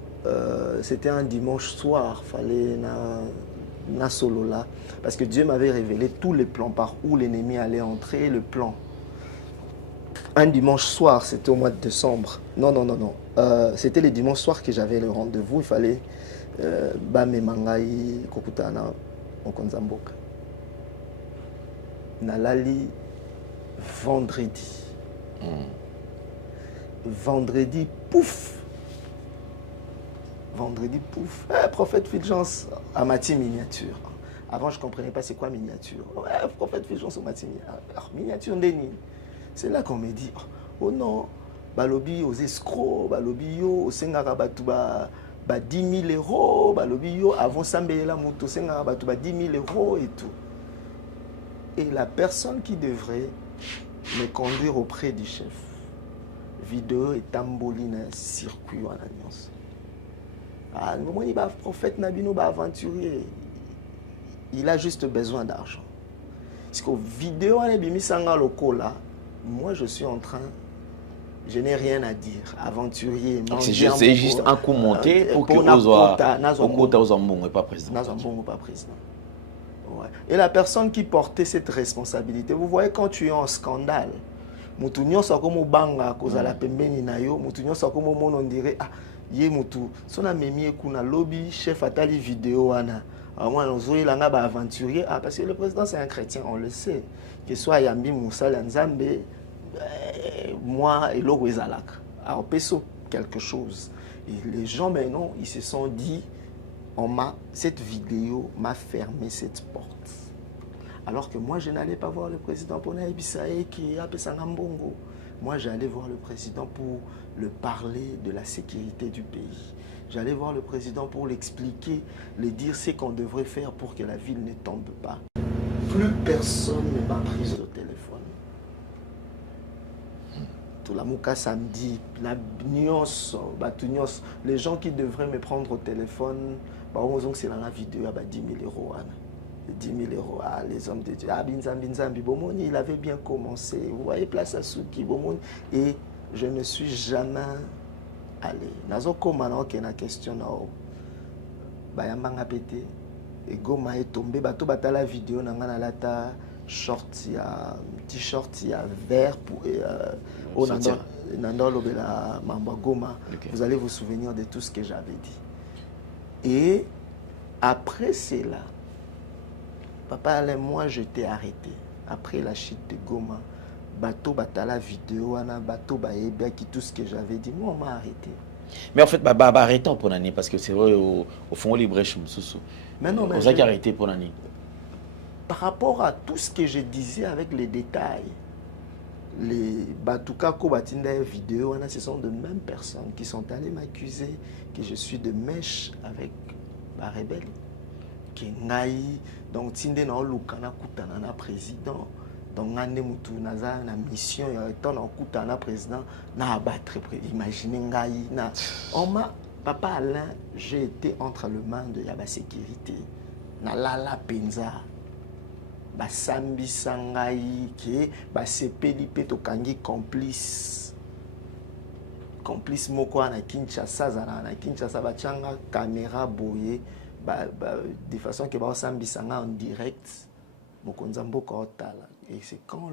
c'était un dimanche soir, il fallait na solo là, parce que Dieu m'avait révélé tous les plans par où l'ennemi allait entrer, le plan. Un dimanche soir, c'était au mois de décembre. Non. C'était le dimanche soir que j'avais le rendez-vous, il fallait Bame Mangai Kokutana Okonzamboka. nalali vendredi. Vendredi, pouf. Vendredi, pouf. Prophète Fulgence à Mati miniature. Avant, je ne comprenais pas c'est quoi miniature. Prophète Fulgence à Mati miniature. C'est là qu'on me dit, oh non, balobi aux escrocs, balobi yo, au sengara batouba, 10 000 euros, balobi yo, avant Sambela Mouto, sengara batouba 10 000 euros et tout. Et la personne qui devrait me conduire auprès du chef, vidéo et tamboline, circuit en alliance. Ah, le prophète Nabino, aventurier, il a juste besoin d'argent. Parce que vidéo en ebimisanga lokola, moi je suis en train, je n'ai rien à dire. Aventurier, c'est juste un coup monté pour que Ozambongo n'est pas président. Ozambongo pas président. Ouais. Et la personne qui portait cette responsabilité, vous voyez quand tu es en scandale, Moutounio Sakomo Banga, Kozala Pembeni Nayo, Moutounio Sakomo Mon, on dirait, ah, Yé Moutou, son ami Kuna lobby, chef Atali vidéo, Ana. Moi, on a un aventurier, parce que le président c'est un chrétien, on le sait. Que ce soit Yambi Moussa Nzambe, moi et Logo Ezalak. Alors, peso quelque chose. Et les gens maintenant, ils se sont dit, cette vidéo m'a fermé cette porte. Alors que moi, je n'allais pas voir le président pour Naïbisaï qui a Pesangambongo. Moi, j'allais voir le président pour le parler de la sécurité du pays. J'allais voir le président pour l'expliquer, lui dire ce qu'on devrait faire pour que la ville ne tombe pas. Plus personne ne m'a prise au téléphone. Tout la mouka samedi, la nios, les gens qui devraient me prendre au téléphone, c'est dans la vidéo, 10 000 euros. 10 000 euros, les hommes de Dieu. Binzambi, Bomoni, il avait bien commencé. Vous voyez, place à Souki, Bomoni. Et je ne suis jamais allé. Nazo komana qui est la question là. Bayambanga pété. Et Goma est tombé. Bato bata la vidéo nangana lata short ya t-shirt ya vert pour au nando lobela mamba Goma. Vous allez vous souvenir de tout ce que j'avais dit. Et après cela, Papa Alain, moi je t'ai arrêté. Après la chute de Goma, bateau batala vidéo, bateau baébé, qui tout ce que j'avais dit, moi on m'a arrêté. Mais en fait, arrêtons pour l'année, parce que c'est vrai, au fond, les brèches, mais non, mais on s'est arrêté pour l'année. Par rapport à tout ce que je disais avec les détails, les Batouka Kobatinda vidéo, ce sont de mêmes personnes qui sont allées m'accuser que je suis de mèche avec la rebelle. Donc, Tinde na olukana kutana na président. Donc, ngane mutu naza na mission étant na kutana président na abattre. Imaginez ngai na. Papa Alain, j'ai été entre les mains de la sécurité. Na lala penza. Ba sambi sangai qui ba sepeli peto kangi complice. Complice moko na Kinshasa na Kinshasa ba changa caméra boye. De façon que en direct, et c'est quand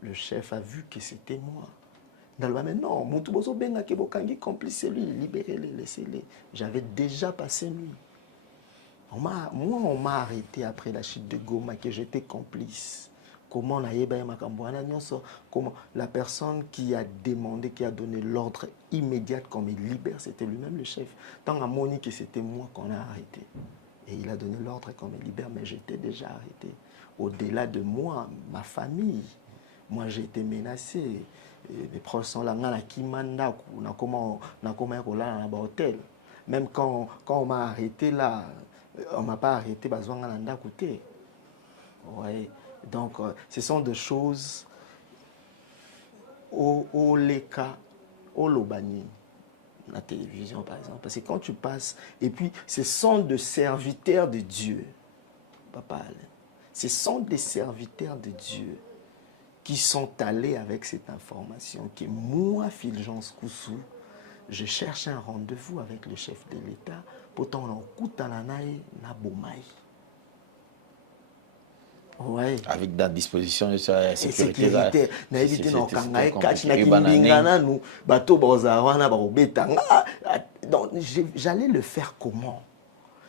le chef a vu que c'était moi. Mais non, complice, lui, libérez-les, laissez-les. J'avais déjà passé nuit. On m'a arrêté après la chute de Goma, que j'étais complice. Comment la personne qui a demandé, qui a donné l'ordre immédiat qu'on me libère, c'était lui-même le chef. Tant à Moni que c'était moi qu'on a arrêté. Et il a donné l'ordre qu'on me libère, mais j'étais déjà arrêté. Au-delà de moi, ma famille, moi j'ai été menacé. Les proches sont là, on a comment dans hôtel. Même quand on m'a arrêté là, on ne m'a pas arrêté, ouais. Donc, ce sont des choses au Leka, au Lobani, la télévision par exemple. Parce que quand tu passes, et puis ce sont des serviteurs de Dieu, Papa Alain, ce sont des serviteurs de Dieu qui sont allés avec cette information que moi, Fulgence Koussou, je cherche un rendez-vous avec le chef de l'État pour t'en Koutananaï na Bomaï. Ouais. Avec la disposition de la sécurité. Donc j'allais le faire comment?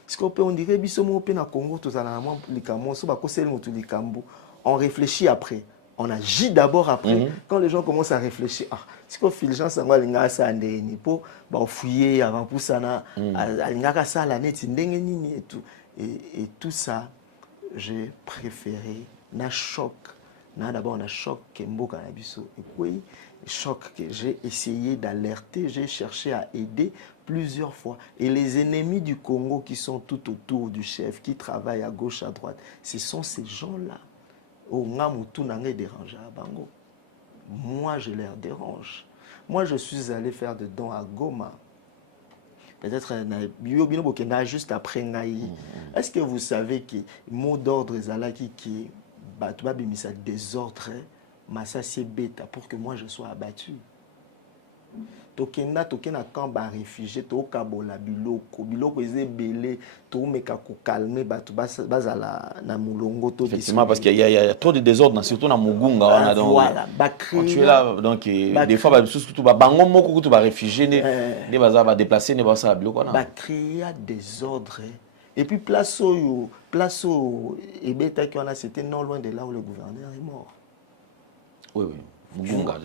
Parce qu'on dirait Congo, on réfléchit après. On agit d'abord après. Quand les gens commencent à réfléchir, c'est qu'au fil, les gens s'en vont ça pour fouiller avant pour ça, et tout. Et tout ça, j'ai préféré na choc. D'abord, on a choc que Mboka Nabiso. Et puis, choc que j'ai essayé d'alerter, j'ai cherché à aider plusieurs fois. Et les ennemis du Congo qui sont tout autour du chef, qui travaillent à gauche, à droite, ce sont ces gens-là. Moi, je les dérange. Moi, je suis allé faire des dons à Goma. Peut-être juste après Ngaï. Est-ce que vous savez que le mot d'ordre Zalaki qui est désordre, Massa c'est bêta pour que moi je sois abattu. Tokena quand ba réfugié to kabola biloko ezebele to meka ko calmer batu bazala na mulongo to effectivement parce qu'il y a trop de désordre surtout na Mugunga wana donc voilà quand tu es là donc des fois ba surtout ba bango moko to ba réfugié ne baza ba déplacer ne ba ça biloko wana ba créer désordre et puis place et beta qui wana c'était non loin de là où le gouverneur est mort. Oui Mugunga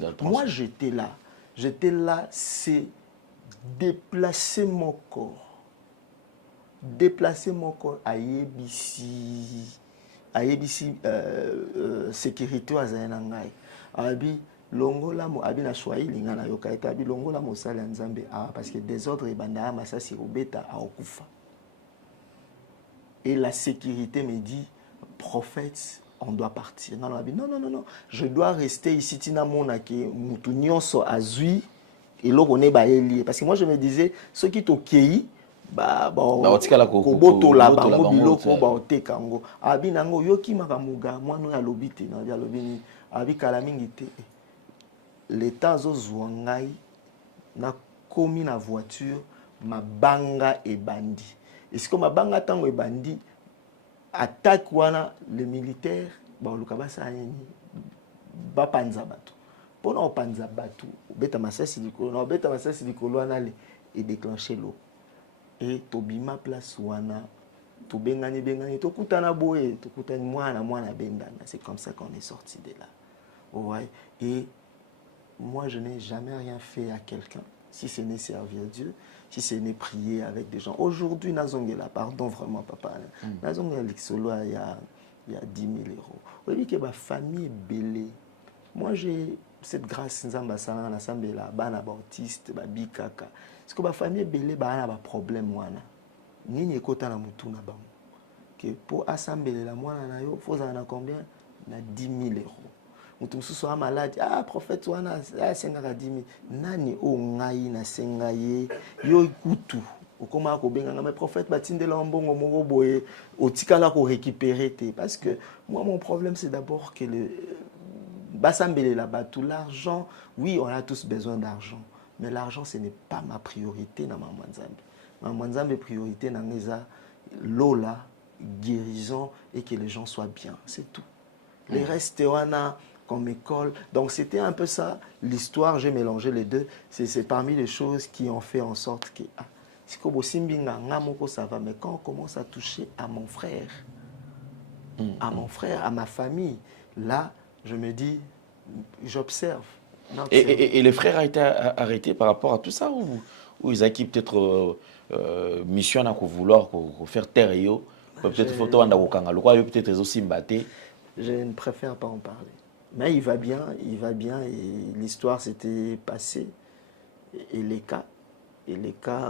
donc moi j'étais là, c'est déplacer mon corps à Yebisi sécurité à Zainangai. Abi longola mo abi na Swahili ngana yokaita abi longola mo sala nzambe parce que désordre banda masa si obeta a okufa. Et la sécurité me dit prophète, on doit partir. Non, je dois rester ici. Tina mona ke mutunyon so azui et là on est baeli. Parce que moi je me disais ceux qui t'okei koboto la bango biloko ba otekango. Abi nango yoki makamuga mwanu ya lobite na ya lobini abi kala mingi te. L'état zo zwangai na komi na voiture mabanga e bandi. Est-ce que mabanga tango e bandi attaque wana le militaire ba lukaba sa yeni ba panza batu pona o panza batu beta masasi likolo na beta masasi likolo wana le et déclencher l'eau et tobima place wana to bengani to kutana boye to kutani mwana bendana. C'est comme ça qu'on est sorti de là. Ouais. Et moi je n'ai jamais rien fait à quelqu'un si ce n'est servir Dieu, si ce n'est prier avec des gens. Aujourd'hui, Nazongela, pardon vraiment papa, Nazongela Lixolo, il y a 10 000 euros. Vous voyez que ma famille est belle. Moi j'ai cette grâce, Nzamba Sana, Nasambe la, Bana Bautiste, Bikaka. Parce que ma famille est belle, Bana ba problème wana. Nini ekota na mutu na bango. Que pour assembler la moine na yo, faut en combien? Na 10 000 euros. Mutu mususu a malade, prophète wana sengaka 10 000. Nani o ngai na sengaye yo ikutu. Okoma ko benga mais prophète batindela mbongo moko boye otikala ko récupérer te parce que moi mon problème c'est d'abord que le basambele la batu l'argent, oui, on a tous besoin d'argent, mais l'argent ce n'est pas ma priorité na Maman Nzambe. Maman Nzambe priorité na ngeza lola guérison et que les gens soient bien, c'est tout. Les restes wana comme école. Donc c'était un peu ça, l'histoire, j'ai mélangé les deux. C'est parmi les choses qui ont fait en sorte que ça va, mais quand on commence à toucher à mon frère, à ma famille, là, je me dis, j'observe. Et le frère a été arrêté par rapport à tout ça ou ils acquittent peut-être mission à vouloir faire taire peut-être photo peut-être aussi mbatté. Je ne préfère pas en parler. Mais il va bien et l'histoire s'était passée. Et les cas,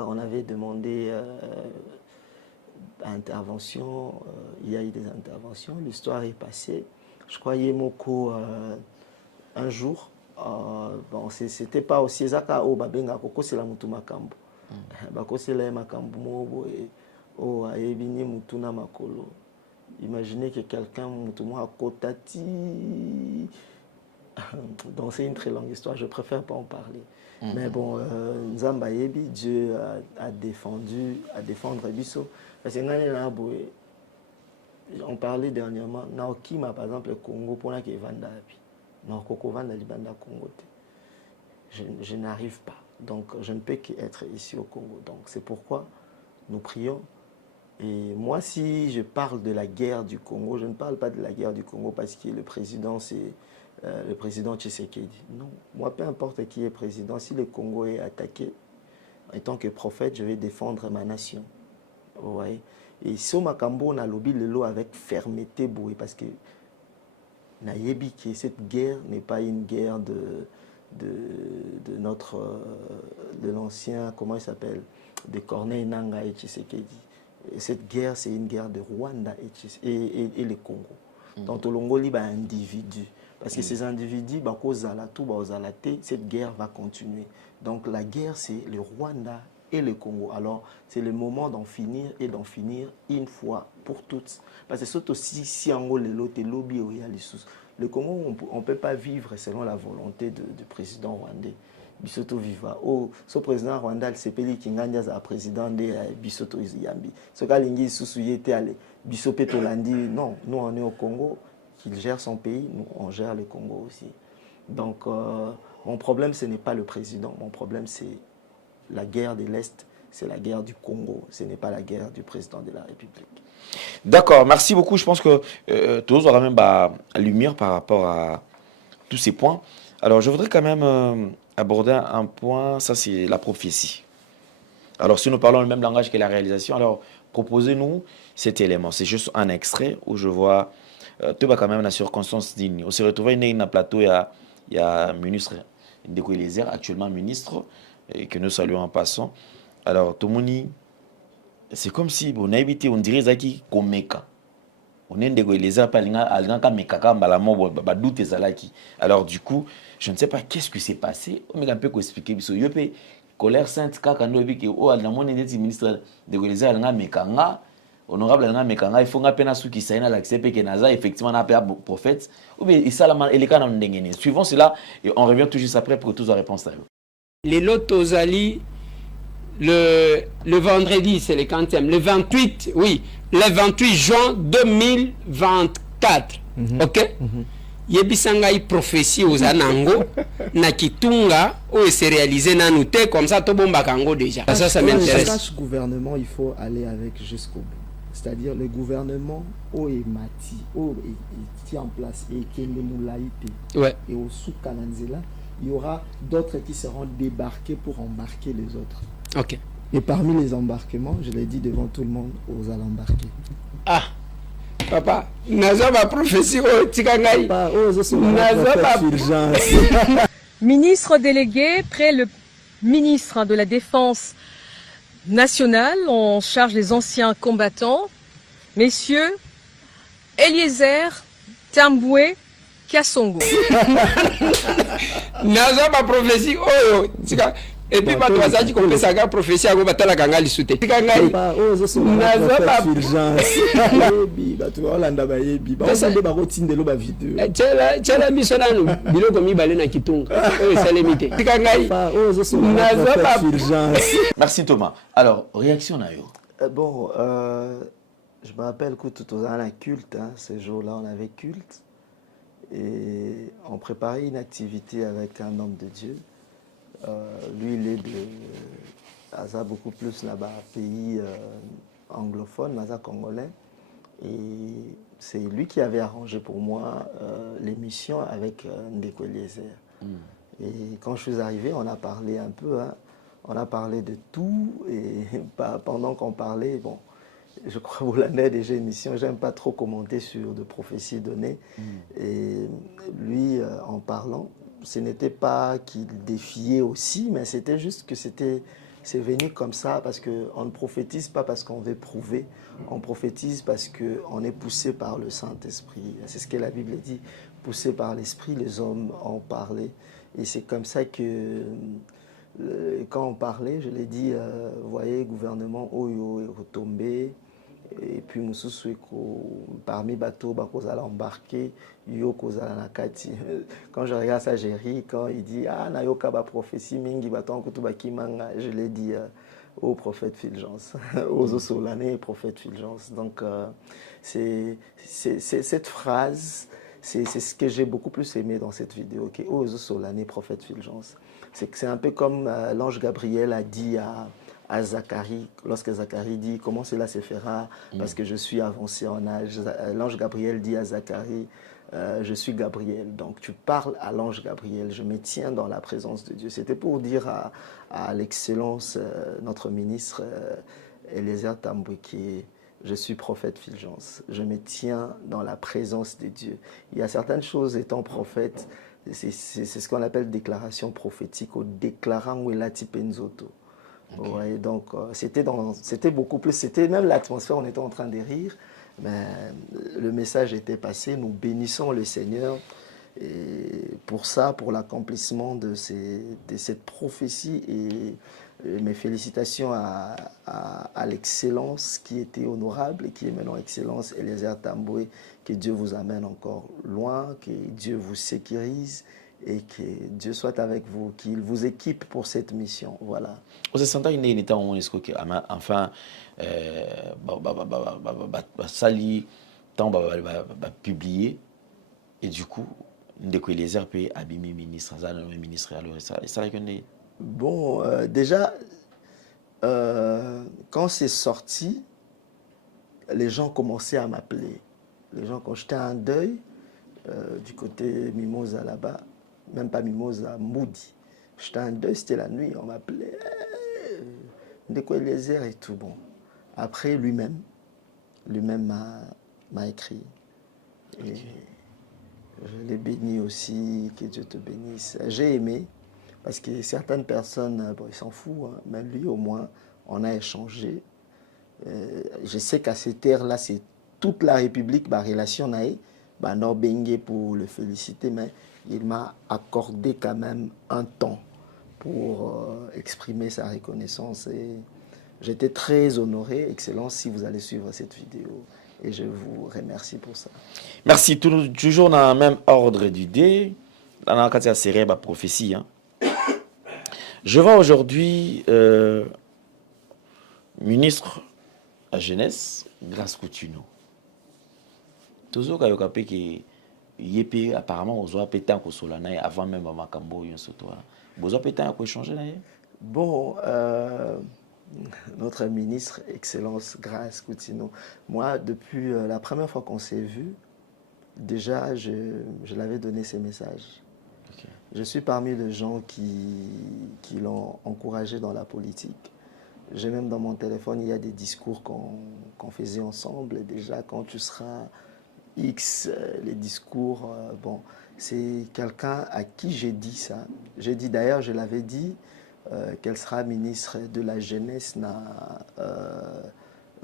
on avait demandé intervention, il y a eu des interventions, l'histoire est passée. Je croyais Moko un jour, bon, c'était pas aussi Zaka o Babenga Koko c'est la mutu makambo. Bako c'est la makambo mobo et o aebini mutuna makolo. Imaginez que quelqu'un à Kotati. Donc c'est une très longue histoire, je préfère pas en parler. Mais bon, Nzamba Yebi, Dieu a défendre Bisso. Parce que on parlait dernièrement, Naokima par exemple, le Congo, pour la qui est Vandabi. Naokoko Vanda Libanda Congo. Je n'arrive pas. Donc je ne peux qu'être ici au Congo. Donc c'est pourquoi nous prions Et moi, si je parle de la guerre du Congo, je ne parle pas de la guerre du Congo parce que le président, c'est le président Tshisekedi. Non, moi, peu importe qui est président, si le Congo est attaqué, en tant que prophète, je vais défendre ma nation. Vous voyez? Et si on a lobby le lot avec fermeté, parce que nayebi que cette guerre n'est pas une guerre de l'ancien, comment il s'appelle, de Corneille Nangaa et Tshisekedi. Et cette guerre, c'est une guerre de Rwanda et le Congo. Donc, au Longo, il y a un individu. Parce que ces individus, cette guerre va continuer. Donc, la guerre, c'est le Rwanda et le Congo. Alors, c'est le moment d'en finir et d'en finir une fois pour toutes. Parce que surtout si le Congo, on ne peut pas vivre selon la volonté du président rwandais. Bisoto viva. Oh, ce président rwandais, c'est Peli Kinganja, le président de Bisoto Yambi. Ce cas lingi sousuyete allé. Bisope Tolandi, non, nous on est au Congo, qu'il gère son pays, nous on gère le Congo aussi. Donc, mon problème, ce n'est pas le président, mon problème, c'est la guerre de l'Est, c'est la guerre du Congo, ce n'est pas la guerre du président de la République. D'accord, merci beaucoup. Je pense que tous aura même la lumière par rapport à tous ces points. Alors, je voudrais quand même aborder un point, ça c'est la prophétie. Alors, si nous parlons le même langage que la réalisation, alors proposez-nous cet élément. C'est juste un extrait où je vois tout va quand même la circonstance digne. On s'est retrouvé dans un plateau, il y a ministre Ndeko Eliezer, actuellement ministre, et que nous saluons en passant. Alors, Tomoni, c'est comme si on a évité, on dirait Zaki Komeka. On est Ndeko Eliezer, alors, du coup, je ne sais pas qu'est-ce qui s'est passé. On m'a un peu expliqué. Je peux colère sainte quand on a dit que oh, on est ministre de Eliezer, honorable Mekanga, il faut que peine qui s'aille à l'accepter que Naza effectivement n'a pas prophète. Ou bien il s'alama et les cas n'ont suivant cela et on revient tout juste après pour tous les réponses. Les Lotozali, le vendredi, c'est le 40e. Le 28, oui, le 28 juin 2024. Ok? Yebisanga y prophétie aux anango, na kitunga, ou se réaliser na nous comme ça, tout bon bakango déjà. Ça m'intéresse. Ce gouvernement, il faut aller avec jusqu'au bout. C'est-à-dire le gouvernement, où est Mati, où est tient en place, et qui est Moulaïté, et au Sous-Kananzela, il y aura d'autres qui seront débarqués pour embarquer les autres. Ok. Et parmi les embarquements, je l'ai dit devant tout le monde, aux allons embarquer. Ah, papa, naza ma prophétie au Tikangaï. Ministre délégué, près le ministre de la Défense nationale en charge des anciens combattants, messieurs Eliezer Tamboué Kassongo. Naza ma prophétie oh et puis pas toi ça dit qu'on peut saga prophétie à go batala kanga lisute. Tikangaï. Naza ma tchala misonano biloko mibale na kitunga oyo salemite Tikangaï. Naza ma Merci Thomas. Alors, réaction Nayo. Bon, je me rappelle que tout au temps, culte, hein, ces jours-là, on avait culte. Et on préparait une activité avec un homme de Dieu. Lui, il est de Aza, beaucoup plus là-bas, pays anglophone, Maza congolais. Et c'est lui qui avait arrangé pour moi l'émission avec Ndeko Eliezer. Et quand je suis arrivé, on a parlé un peu, hein, on a parlé de tout. Et pendant qu'on parlait, bon, je crois que vous l'avez déjà émission, j'aime pas trop commenter sur de prophéties données. Et lui, en parlant, ce n'était pas qu'il défiait aussi, mais c'était juste que c'est venu comme ça, parce qu'on ne prophétise pas parce qu'on veut prouver, on prophétise parce qu'on est poussé par le Saint-Esprit. C'est ce que la Bible dit, poussé par l'Esprit, les hommes en parlaient. Et c'est comme ça que, quand on parlait, je l'ai dit, vous voyez, gouvernement Oyo est retombé, et puis parmi les bateaux, ils allaient embarquer, quand je regarde ça, j'ai ri. Quand il dit ah nayoka ba prophétie mingi baton kutuba manga, je l'ai dit au prophète Fulgence, aux Solané prophète Fulgence. Donc c'est cette phrase, c'est ce que j'ai beaucoup plus aimé dans cette vidéo, qui aux Solané prophète Fulgence. C'est un peu comme l'ange Gabriel a dit à Zacharie, lorsque Zacharie dit comment cela se fera, parce que je suis avancé en âge. L'ange Gabriel dit à Zacharie, je suis Gabriel. Donc tu parles à l'ange Gabriel, je me tiens dans la présence de Dieu. C'était pour dire à l'excellence, notre ministre Eliezer Tambwe, je suis prophète Fulgence. Je me tiens dans la présence de Dieu. Il y a certaines choses étant prophète, c'est ce qu'on appelle déclaration prophétique, ou déclarant Welati Penzoto. Okay. Ouais, donc c'était beaucoup plus, c'était même l'atmosphère, on était en train de rire, mais le message était passé. Nous bénissons le Seigneur et pour ça, pour l'accomplissement de cette prophétie, et mes félicitations à l'excellence qui était honorable et qui est maintenant excellence, Eliezer Tambwe. Que Dieu vous amène encore loin, que Dieu vous sécurise et que Dieu soit avec vous, qu'il vous équipe pour cette mission. Voilà. Vous sentez une état où est-ce que enfin sali tant publié et du coup de quoi les RP abîmé ministre ça le ministre alors ça là que bon déjà quand c'est sorti, les gens commençaient à m'appeler. Les gens, quand j'étais en deuil du côté Mimosa là-bas, même pas Mimosa, Moody. J'étais en deuil, c'était la nuit, on m'appelait de quoi les airs et tout. Bon. Après, lui-même m'a écrit. Et je l'ai béni aussi, que Dieu te bénisse. J'ai aimé, parce que certaines personnes, bon, ils s'en foutent, hein, mais lui au moins, on a échangé. Je sais qu'à cette terre-là, c'est toute la République, ma relation naïe, non bengue pour le féliciter, mais il m'a accordé quand même un temps pour exprimer sa reconnaissance. Et j'étais très honoré, Excellence, si vous allez suivre cette vidéo. Et je vous remercie pour ça. Merci. Toujours dans le même ordre d'idée, dans la série de prophétie. Hein. Je vois aujourd'hui ministre à jeunesse, Grace Coutinho. Toujours quand il y a apparemment aux oies pétants au solana avant même à Makambo y sotoa. Vous avez pétants à échanger là. Bon, notre ministre, Excellence Grace Coutinho. Moi, depuis la première fois qu'on s'est vu, déjà je l'avais donné ces messages. Okay. Je suis parmi les gens qui l'ont encouragé dans la politique. J'ai même dans mon téléphone, il y a des discours qu'on faisait ensemble. Et déjà, quand tu seras X, les discours, bon, c'est quelqu'un à qui j'ai dit ça. J'ai dit, d'ailleurs, je l'avais dit, qu'elle sera ministre de la jeunesse dans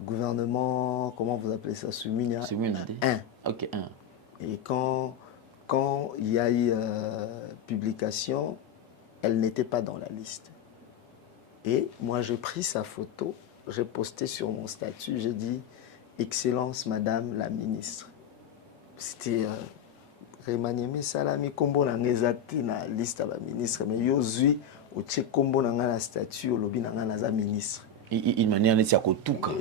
gouvernement, comment vous appelez ça, Sumina 1. Ok, 1. Et quand il y a eu publication, elle n'était pas dans la liste. Et moi, j'ai pris sa photo, j'ai posté sur mon statut, j'ai dit « Excellence, Madame la Ministre ». C'était remaniemé salami kombo na ngezati na liste ya ministre, mais yozui otie kombo na nga na statut olobi na nga naza ministre. Il manière neti ya kotuka.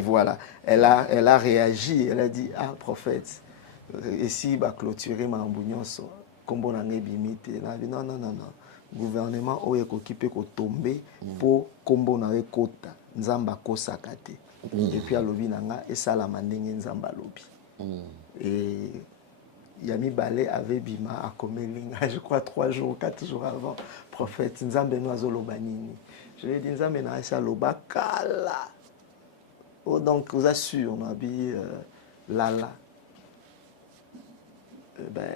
Voilà. Elle a réagi, elle a dit « Ah, prophète, ici, va clôturer ma ambulance, kombo na nga bimite ». Non, non, non, non. Gouvernement oyo ekokipe kotombe po kombo na ekota nzamba kosaka te. Et puis alobi nanga esalama ndenge nzamba lobi. Et Yami Balé avait bima à Komelinga, je crois 3 jours, 4 jours avant. Prophète nzambe noazo lobanini. Je lui ai dit nzambe na esa loba kala. Oh, donc vous assure nabi lala.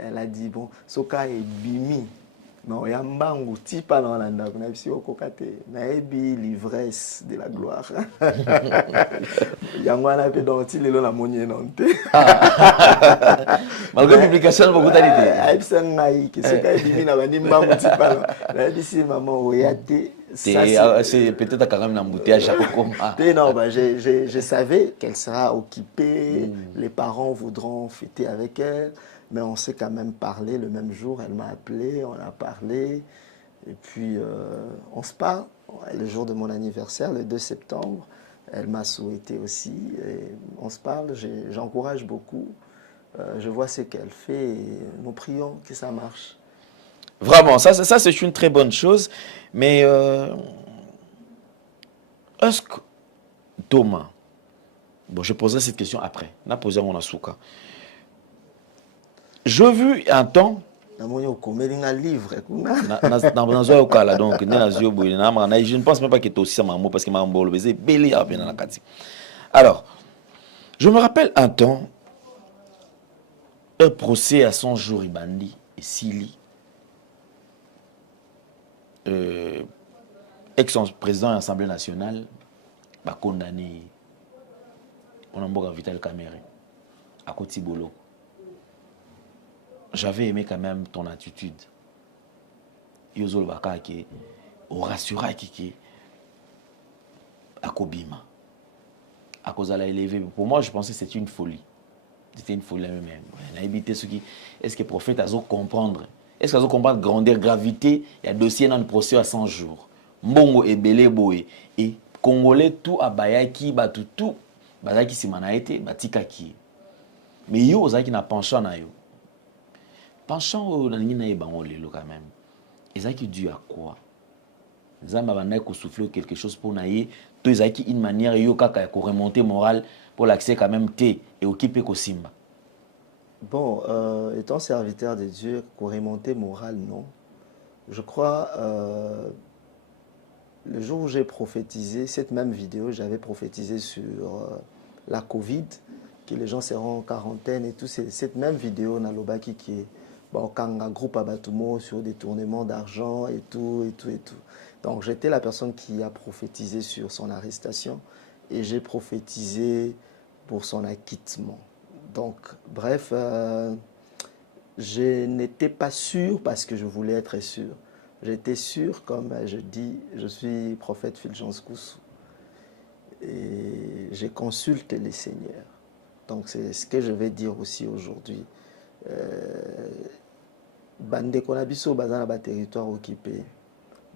Elle a dit bon, soka e bimi. Non, il y a un bango, tipa dans la ndako, naebi l'ivresse de la gloire. Il y a un peu d'anti, il y a un monnier nante. Malgré la publication, beaucoup d'années. Il y a un qui se caille bimi na bani bango tipa. Naebi si maman oyate. C'est peut-être quand même un embouteillage à Kokoma. Non, je savais qu'elle sera occupée, les parents voudront fêter avec elle. Mais on s'est quand même parlé le même jour, elle m'a appelé, on a parlé, et puis on se parle. Le jour de mon anniversaire, le 2 septembre, elle m'a souhaité aussi, et on se parle, j'encourage beaucoup, je vois ce qu'elle fait, et nous prions que ça marche. Vraiment, ça c'est une très bonne chose. Mais est-ce que Thomas, bon, je poserai cette question après. On a posé mon Asuka. Je vu un temps. Je ne pense même pas que tu aussi ça parce que alors, je me rappelle un temps, un procès à 100 jours Ibandi et Sili, ex-président de l'Assemblée nationale, va condamner mon amboka Vital Kamerhe à Kotibolo. J'avais aimé quand même ton attitude. Yozol Baka qui au rassura qui à Kobima. À cause de la élevé. Pour moi, je pensais que c'était une folie. C'était une folie même. On a évité ce qui. Est-ce que le prophète a comprendre? Est-ce qu'il a comprendre grandeur, gravité? Il y a un dossier dans le procès à 100 jours. Mbongo et Belé Boé. Et Congolais, tout à Bayaki, tout. Bayaki Simanaete, Batika qui. Mais yo, ça qui n'a penchant na yo. Penchant au Nangina et Bangolelo quand même. Et ça qui dû à quoi? Zamba va souffler quelque chose pour naïe. Tout ça qui une manière yo kaka ko remonter moral pour l'accès quand même té et occuper Kosimba. Bon, étant serviteur de Dieu, pour remonter moral, non. Je crois, le jour où j'ai prophétisé, cette même vidéo, j'avais prophétisé sur la Covid, que les gens seront en quarantaine et tout. Cette même vidéo, Nalobaki, qui est quand un groupe à Batumo sur détournement d'argent et tout. Donc j'étais la personne qui a prophétisé sur son arrestation et j'ai prophétisé pour son acquittement. Donc bref, je n'étais pas sûr parce que je voulais être sûr. J'étais sûr, comme je dis, je suis prophète Fulgence Koussou et j'ai consulté les seigneurs. Donc c'est ce que je vais dire aussi aujourd'hui. Bandeko na biso bazana ba territoire occupé.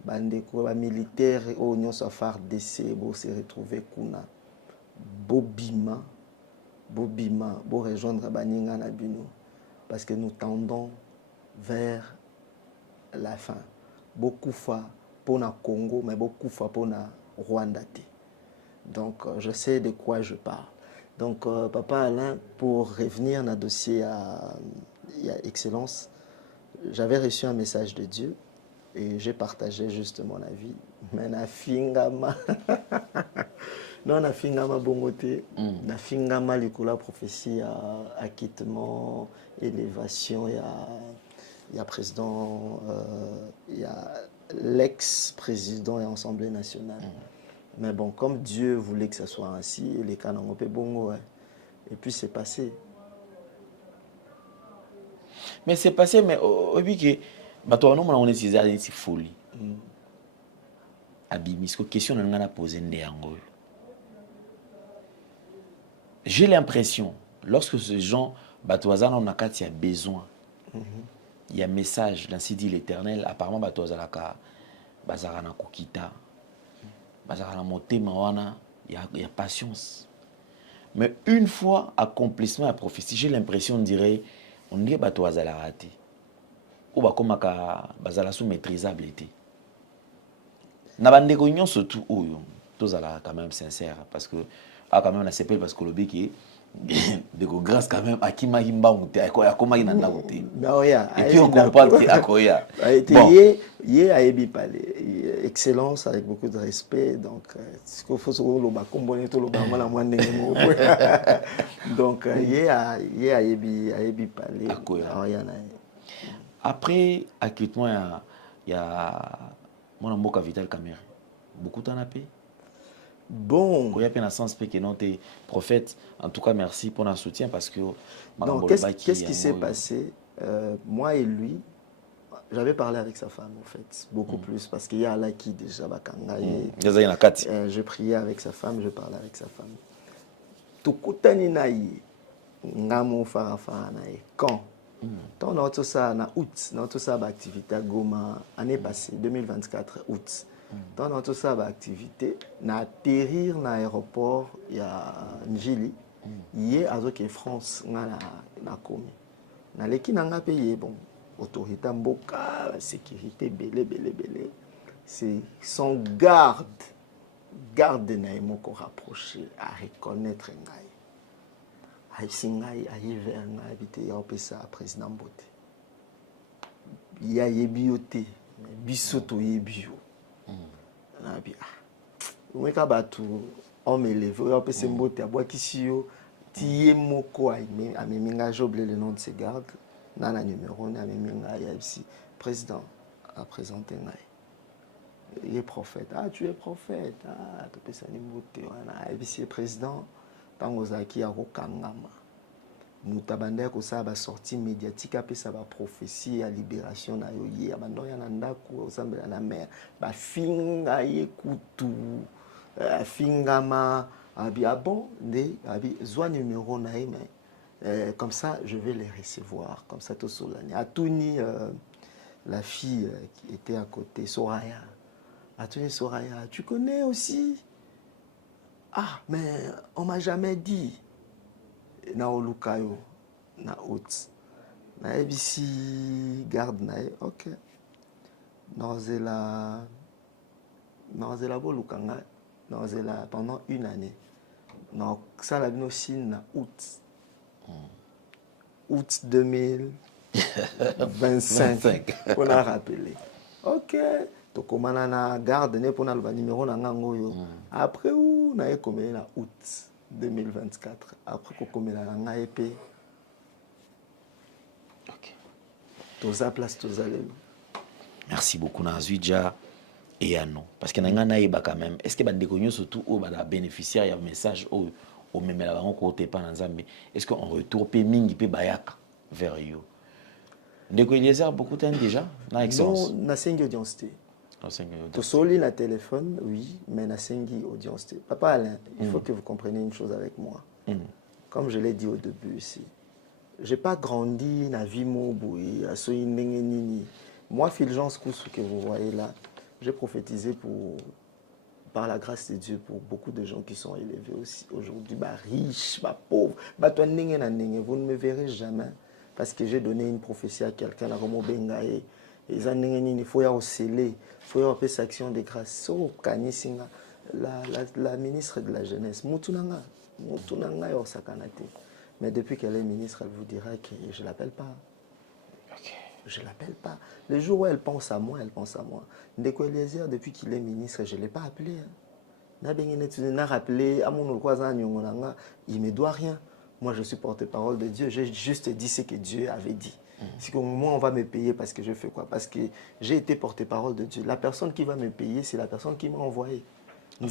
Bandeko ba militaire au Union Safar DC bo se retrouver kuna. Bobima bo rejoindre baninga na bino parce que nous tendons vers la fin. Beaucoup fois pour na Congo mais beaucoup fois pour na Rwanda. Donc je sais de quoi je parle. Donc papa Alain, pour revenir dans le dossier à Excellence, j'avais reçu un message de Dieu et j'ai partagé juste mon avis. Mais na fingama non na fingama bongote, na fingama likola prophétie à acquittement, élévation, il y a président, il y a l'ex-président et Assemblée nationale. Mais bon, comme Dieu voulait que ça soit ainsi, les canons bongo, ouais. Et puis c'est passé. Mais c'est passé, mais au but que toi, nous, on est c'est folie. Abimisco, question on a posé j'ai l'impression, lorsque ces gens, Batoazan, on a besoin, il y a un message, l'ainsi dit l'Éternel, apparemment Batoazalaka, Bazarana Kokita, Bazarana Motema, il y a patience. Mais une fois accomplissement à prophétie, j'ai l'impression, on dirait Batoazala raté. Ou comme Bazala sous maîtrisabilité. Nabande Gognon surtout, tous à quand même sincère, parce que quand même on a CP parce que le bec est de grâce quand même à qui m'a himba on te à comment il n'a pas et puis on comprend que à Koya y a ebi palais excellence avec beaucoup de respect donc ce qu'il faut se le ba combonner tout le ba la moins donc y a ebi palais à Koya après acquittement il y a mon amboka Vital Kamerhe beaucoup t'en a payé. Bon. Il y a un sens que non t'es prophète. En tout cas, merci pour notre soutien parce que. Donc, qu'est-ce qui s'est passé? Moi et lui, j'avais parlé avec sa femme en fait, beaucoup plus parce qu'il y a là qui déjà bakanga. Je priais avec sa femme, je parlais avec sa femme. Tukutani naï, ngamo farafara naï. Quand? Tant dans tout ça, en août, dans tout ça, activité à Goma, année passée, 2024 août. Dans tout ça, activité, na atterrir dans l'aéroport, il y a Njili, il y a France, na komi. Na leki nanga payé bon. autorité mboka, sécurité, belé. C'est son garde na moko rapproché à reconnaître ngai. Haïsi ngai aye vers ngai bité ya opesa président Mbote. Ya yebi yo te, biso to yebi yo. Na bi Mweka batu homme élevé, ya opesa Mbote abwakisi yo ti ye moko ameminga joble le nom de ses gardes. Nana numéro na ameminga ya ici président a présenté ngai. Il est prophète. Ah, tu es prophète. Ah, tu peux s'en Mbote. Et président, tant que Zaki a Rokangama. Moutabande ko ça va sortie médiatique après ça va prophétie à libération na yoye abandon ya nanda ko semble la mer ba finga yekutu fingama abi bon de abi zwa numéro na comme ça je vais les recevoir comme ça tout solani Atuni la fille qui était à côté Soraya. Atuni Soraya, tu connais aussi? Ah, mais on m'a jamais dit. Na olukayo, na out. Na ebisi garde na ok. Nozela bolukanga, nozela pendant une année. Donc ça la bino Chine na août. Août 2025. On a rappelé. Ok. Tokomana na garde ne pona le numéro na ngangoyo. Après où na ekomé na août 2024. Après kokomela na ngaepe. OK. Toza place toza lelo. Merci beaucoup Nazwidja et Ano parce que nanga na yeba quand même. Est-ce que bandeko nyoso tout o bala bénéficiaire ya message au memela bango côté pa nzambe. Est-ce qu'on retour pe mingi pe bayaka vers yo. Ndeko Eliezer beaucoup temps déjà na excellence. Non, na sengi audience. Tosoli la téléphone, oui, mais na sengi audience. Papa Alain, il faut que vous compreniez une chose avec moi. Comme je l'ai dit au début ici, j'ai pas grandi na vie moboui, à soinengenini. Moi, Fulgence Koussou que vous voyez là, j'ai prophétisé par la grâce de Dieu pour beaucoup de gens qui sont élevés aussi aujourd'hui, riches, pauvres, vous ne me verrez jamais parce que j'ai donné une prophétie à quelqu'un, la Romo Bengae. Il faut y sceller, il faut y avoir action de grâce. La ministre de la Jeunesse, Moutounanga mais depuis qu'elle est ministre, elle vous dira que je ne l'appelle pas. Je ne l'appelle pas. Le jour où elle pense à moi, elle pense à moi. Ndeko Eliezer, depuis qu'il est ministre, je ne l'ai pas appelé. Il ne me doit rien. Moi, je suis porte-parole de Dieu. J'ai juste dit ce que Dieu avait dit. C'est que moi, on va me payer parce que je fais quoi? Parce que j'ai été porte-parole de Dieu. La personne qui va me payer, c'est la personne qui m'a envoyé. Mais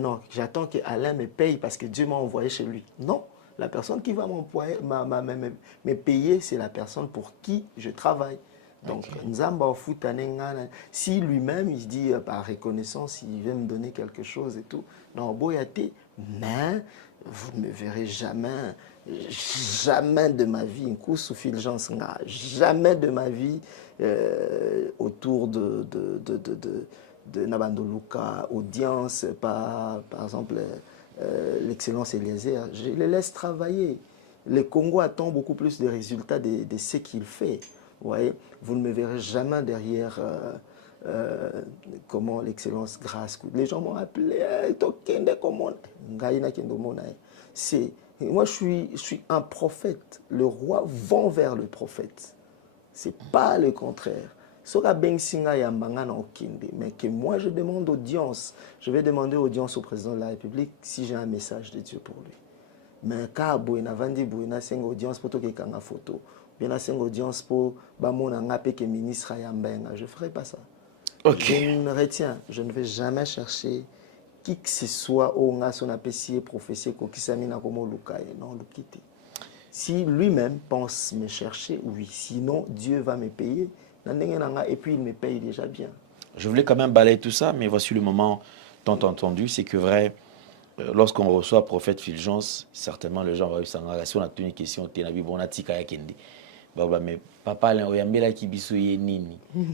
non, j'attends que Alain me paye parce que Dieu m'a envoyé chez lui. Non, la personne qui va m'employer, me payer, c'est la personne pour qui je travaille. Donc, si lui-même, il se dit par reconnaissance, il veut me donner quelque chose et tout, non, boyate, mais vous ne me verrez jamais, jamais de ma vie, une course sous Fulgence, jamais de ma vie autour de Nabandoluka, audience, par exemple, l'excellence Eliezer, je les laisse travailler. Le Congo attend beaucoup plus de résultats de ce qu'il fait. Vous voyez, vous ne me verrez jamais derrière comment l'excellence grâce. Les gens m'ont appelé, moi je suis un prophète. Le roi vend vers le prophète. C'est pas le contraire. Mais que moi je demande audience. Je vais demander audience au président de la République si j'ai un message de Dieu pour lui. Mais quand il y a une audience pour qu'il y ait une photo, il y a une audience pour que le ministre je ne ferai pas ça. Okay. Je me retiens, je ne vais jamais chercher qui que ce soit au son appécié prophétie non, si lui-même pense me chercher, oui. Sinon, Dieu va me payer. Et puis il me paye déjà bien. Je voulais quand même balayer tout ça, mais voici le moment tant entendu, c'est que vrai, lorsqu'on reçoit prophète Fulgence, certainement les gens vont s'engager. Si on a une question, mais papa,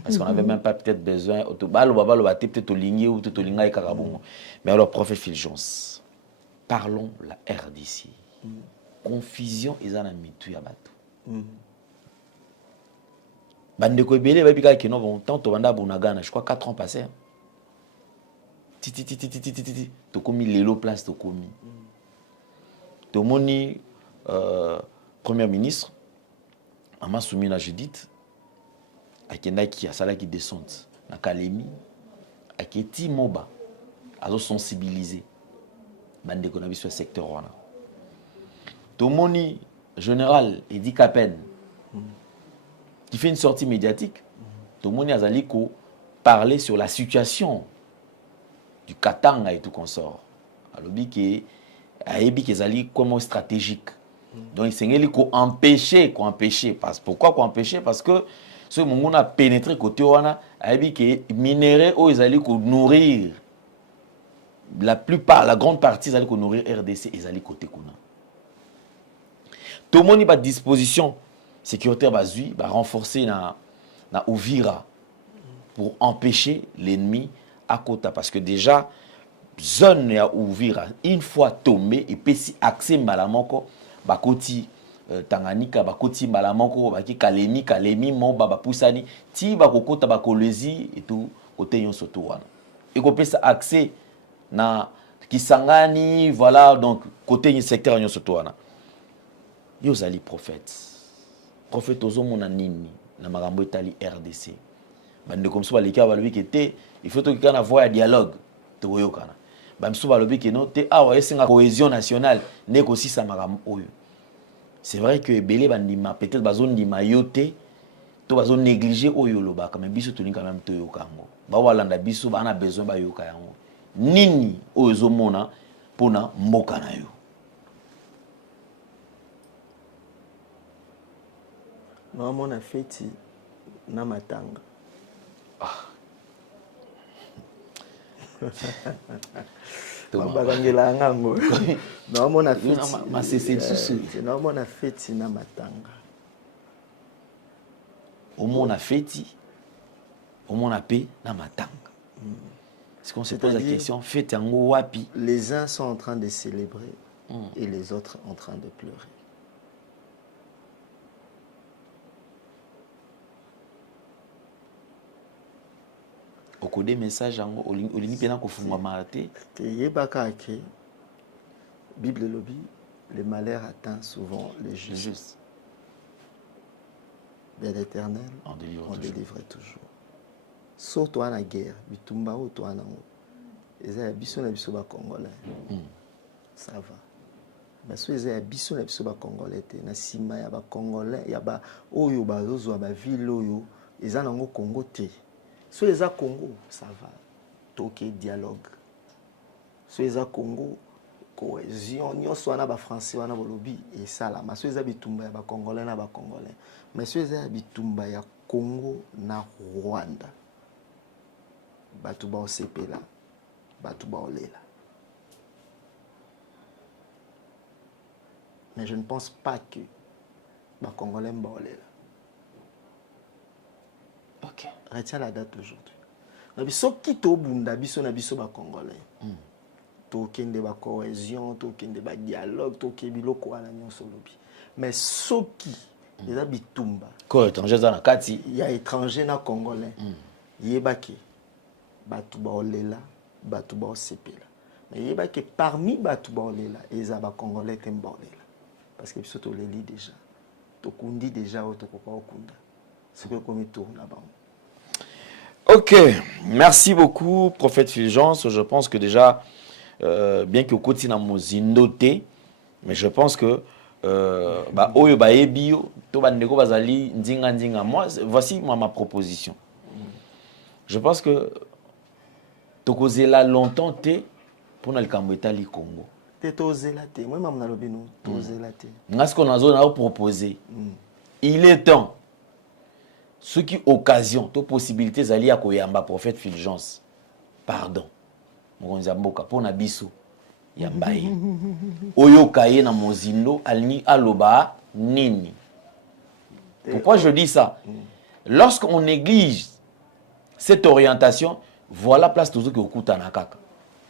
parce qu'on n'avait même pas peut-être besoin, peut-être au ligné ou tout au ligné. Mais alors, prophète Fulgence, parlons la RDC. Confusion, ils en ont mis tout à bateau. Bandeko ebele ba bika kino bon tant to banda bonagana, je crois 4 ans passés. Titi to komi lelo place to komi. To moni premier ministre Mama Soumina Judith akenda ki asala ki descente na Kalemi aketi moba azo sensibiliser bandeko na biso secteur wana. To moni général Edi Kapen qui fait une sortie médiatique. To moni azali ko parler sur la situation du Katanga et tout consort. Alobi ke ayebi ke zali comment stratégique. Donc il s'engeli ko empêcher. Pourquoi ko empêcher? Parce que ce moment a pénétré côté wana ayebi ke minéraux o ezali ko nourrir la grande partie ezali ko nourrir RDC ezali côté kuna. Tout le monde a disposition sécuritaire bazui va renforcer na Uvira pour empêcher l'ennemi à Kota parce que déjà zone ya Uvira une fois tombé et puis si accès malamoko bakoti Tanganyika bakoti malamoko baki Kalemi moba bapusani ti bakokota bakolezi et tout côté yon soto wana et ko pesa accès na Kisangani voilà donc côté secteur yon soto wana yo zali prophète ozomona nini na makambo etali RDC bande comme ça balika balobi ke te il faut to kana voix dialogue to yokana bamsu balobi ke no te awa esenga cohésion nationale ndeko sisa makambo oyo. C'est vrai que belé bandima peut-être bazone ndima yote to bazone négliger oyo loba quand même biso to quand même to yokango ba walanda biso bana besoin ba yoka yango nini oyo zomona pona mboka na yo. Non, on a fait na matanga. Bagangela ngango. Non, on a fait ma c'est susu. Non, on a fait na matanga. Au moins on a fait au moins on a paix na matanga. Est-ce qu'on se pose la question fête yango wapi? Les uns sont en train de célébrer et les autres en train de pleurer. Au code des messages, au limite, il y a un marté. Bible lobby, le malheur atteint souvent les justes. Mais l'Éternel en délivre toujours. Surtout en la guerre, bitumba ou toi en Ezaya biso na biso ba Congolais. Ça va. Mais so ezaya biso na biso ba Congolais te na sima ya ba Congolais ya ba oyo ba zozo ba ville oyo eza nango Congo te. So les Congo, ça va. Toké dialogue. So les Congo, cohésion. Nous sommes en français, on a lobby et ça là. Mais so les Bitumba, ba Congolais na ba Congolais. Mais so les Bitumba ya Congo na Rwanda. Batuba au CP là. Batuba au Lela. Mais je ne pense pas que ba Congolais mba au Lela. Ok. Retiens la date d'aujourd'hui. Nabiso kito bunda biso na biso ba Congolais. Tokende ba cohésion, tokende ba dialogue, tokende biloko wana nyonso lobi. Mais soki eza bitumba. Ko étranger za na kati. Ya étranger na Congolais. Yebaki batu ba olela, batu ba osepela. Mais yebaki parmi batu ba olela, eza ba Congolais temba olela. Parce que biso to leli déjà. Tokundi déjà o tokoka okunda. C'est que comme il tourne là-bas. Ok, merci beaucoup, prophète Fulgence. Je pense que déjà, bien que côté na mozindoté, mais je pense que oyo ba ebio to bandeko bazali ndinga. Moi, voici ma proposition. Je pense que tokozela longtemps te pour na likambo etali Congo. Te tozela te, moi mam na lobino tozela te. Ngas ko nazo na proposer. Il est temps. Ce qui occasion, toute possibilité zali ya koyamba prophète Fulgence. Pardon. Mokonza mboka pona biso yambaye. Oyo kaye na mozindo alni aloba nini. Pourquoi je dis ça? Lorsqu'on néglige cette orientation, voilà place toujours que okuta na kaka.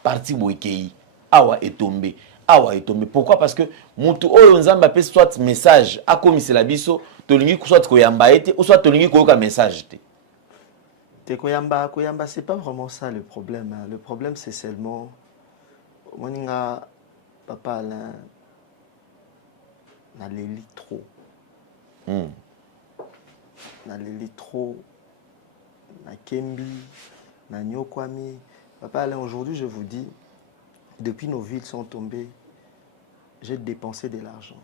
Parti boykei, awa est tombé. awa etombe. Pourquoi? Parce que mutu oyo nzamba pe soit message akomisela biso tolingi soit koyamba ete ou soit tolingi koyoka message te. Te koyamba c'est pas vraiment ça le problème. Hein. Le problème c'est seulement moninga papa Alain na leli trop. Na leli trop. Na Kembi, na Nyokwami. Papa Alain, aujourd'hui je vous dis, depuis nos villes sont tombées, j'ai dépensé de l'argent.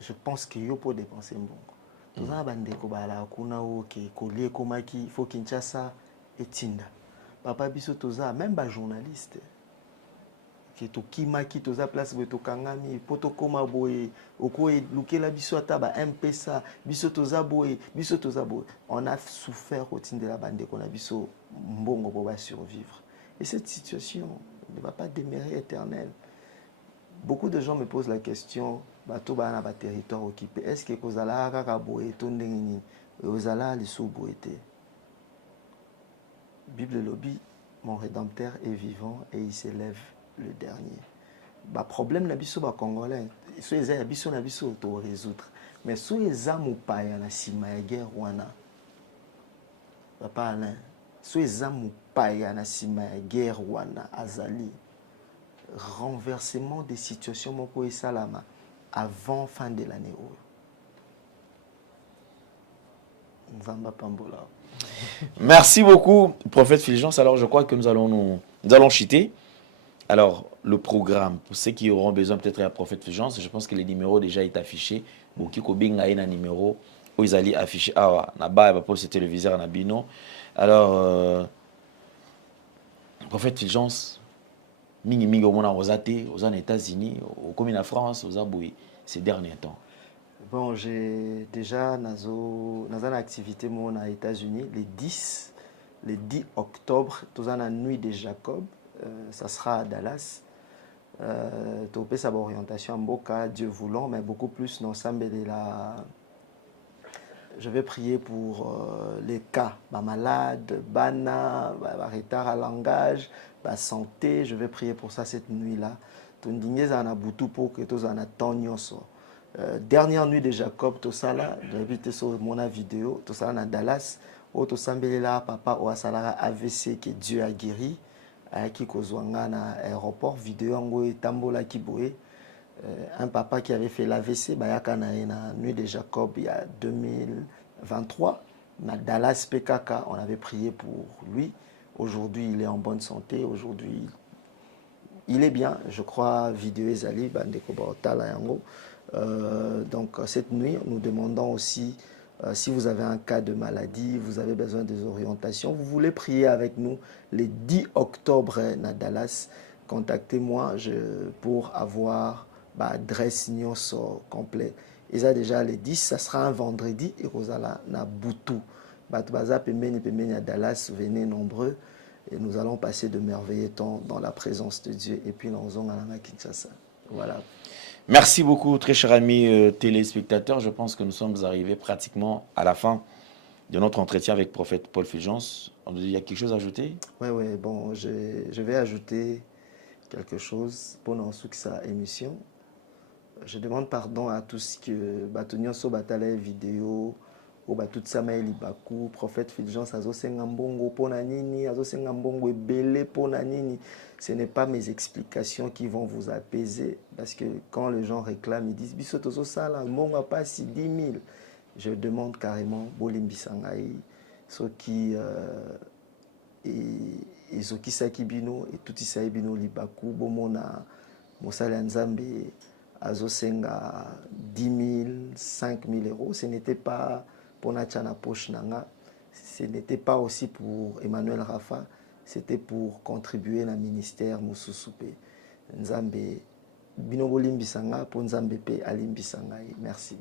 Je pense qu'il y a pour dépenser un bon. Tout ça, bandeko bala kuna oke kolie komaki faut Kinshasa et Tinda. Papa biso toza même ba journaliste. Qui to kimaki toza place bo to kangami poto koma boye oko lukela biso ata ba MPSA biso toza boye. On a souffert au Tinda la bandeko na biso mbongo pour survivre. Et cette situation ne va pas demeurer éternelle. Beaucoup de gens me posent la question, bato bana ba territoire occupé, est-ce que kozala kaka boye to ndengini ozala liso boyete. Bible lobby, mon rédempteur est vivant et il s'élève le dernier. Ba problème na biso ba congolais, so eza biso na biso to résoudre. Mais so eza mupaya na sima ya guerre wana. Papa Alain, so eza mupaya na sima ya guerre wana azali. Renversement des situations moko et salama avant fin de l'année. Merci beaucoup, prophète Fulgence. Alors je crois que nous allons chuter. Alors le programme, pour ceux qui auront besoin peut-être à prophète Fulgence, je pense que le numéro déjà est affiché. Boki ko benga ina numéro où ils allaient afficher na ba ba poste téléviseur na bino. Alors prophète Fulgence mingi au monde aux États-Unis, au communes en France, aux Abouis ces derniers temps. Bon, j'ai déjà nazo activité aux États-Unis le 10 octobre, tous en la nuit de Jacob, ça sera à Dallas. Topé sa orientation en Boca, Dieu voulant, mais beaucoup plus dans la. Je vais prier pour les cas, malades, bana, retard à langage, santé. Je vais prier pour ça cette nuit-là. Dernière nuit de Jacob, tout ça là, j'ai invité sur mon vidéo, tout ça là dans Dallas, où tout ça là, papa ou salara AVC que Dieu a guéri, qui kozwanga na aéroport vidéo ngo tambola kiboé. Un papa qui avait fait l'AVC, bayaka na nuit de Jacob il y a 2023, na Dallas PKK, on avait prié pour lui. Aujourd'hui, il est en bonne santé. Aujourd'hui, il est bien. Je crois, vidéo Ezali, bandeko baotala yango. Donc cette nuit, nous demandons aussi si vous avez un cas de maladie, vous avez besoin des orientations, vous voulez prier avec nous le 10 octobre à Dallas, contactez-moi pour avoir adresse nyonso complet. Et ça déjà le 10, ça sera un vendredi et Rosala na Boutou. Batbaza pemeni à Dallas, venez nombreux et nous allons passer de merveilleux temps dans la présence de Dieu et puis nous allons à Kinshasa. Voilà. Merci beaucoup, très chers amis téléspectateurs. Je pense que nous sommes arrivés pratiquement à la fin de notre entretien avec prophète Paul Fulgence. Il y a quelque chose à ajouter? Oui, bon, je vais ajouter quelque chose pendant cette émission. Je demande pardon à tous que Batonio so batale vidéo ou tout ça maili baku prophète Fulgence azosenga mbongo pona nini azosenga mbongo ebele pona nini. Ce n'est pas mes explications qui vont vous apaiser parce que quand les gens réclament ils disent biso tozo sala mbongo pas si 10 000. Je demande carrément bolimbisangai ce qui et ce qui sakibino et tout ça bino libaku bomona mosala nzambe azosenga 10 000, 5 000 euros. Ce n'était pas pour Natchana Poche Nanga, ce n'était pas aussi pour Emmanuel Rafa, c'était pour contribuer au ministère Moussousoupe. Nzambe, Binobo Limbisanga, pour Nzambe Pe Alimbisanga. Merci.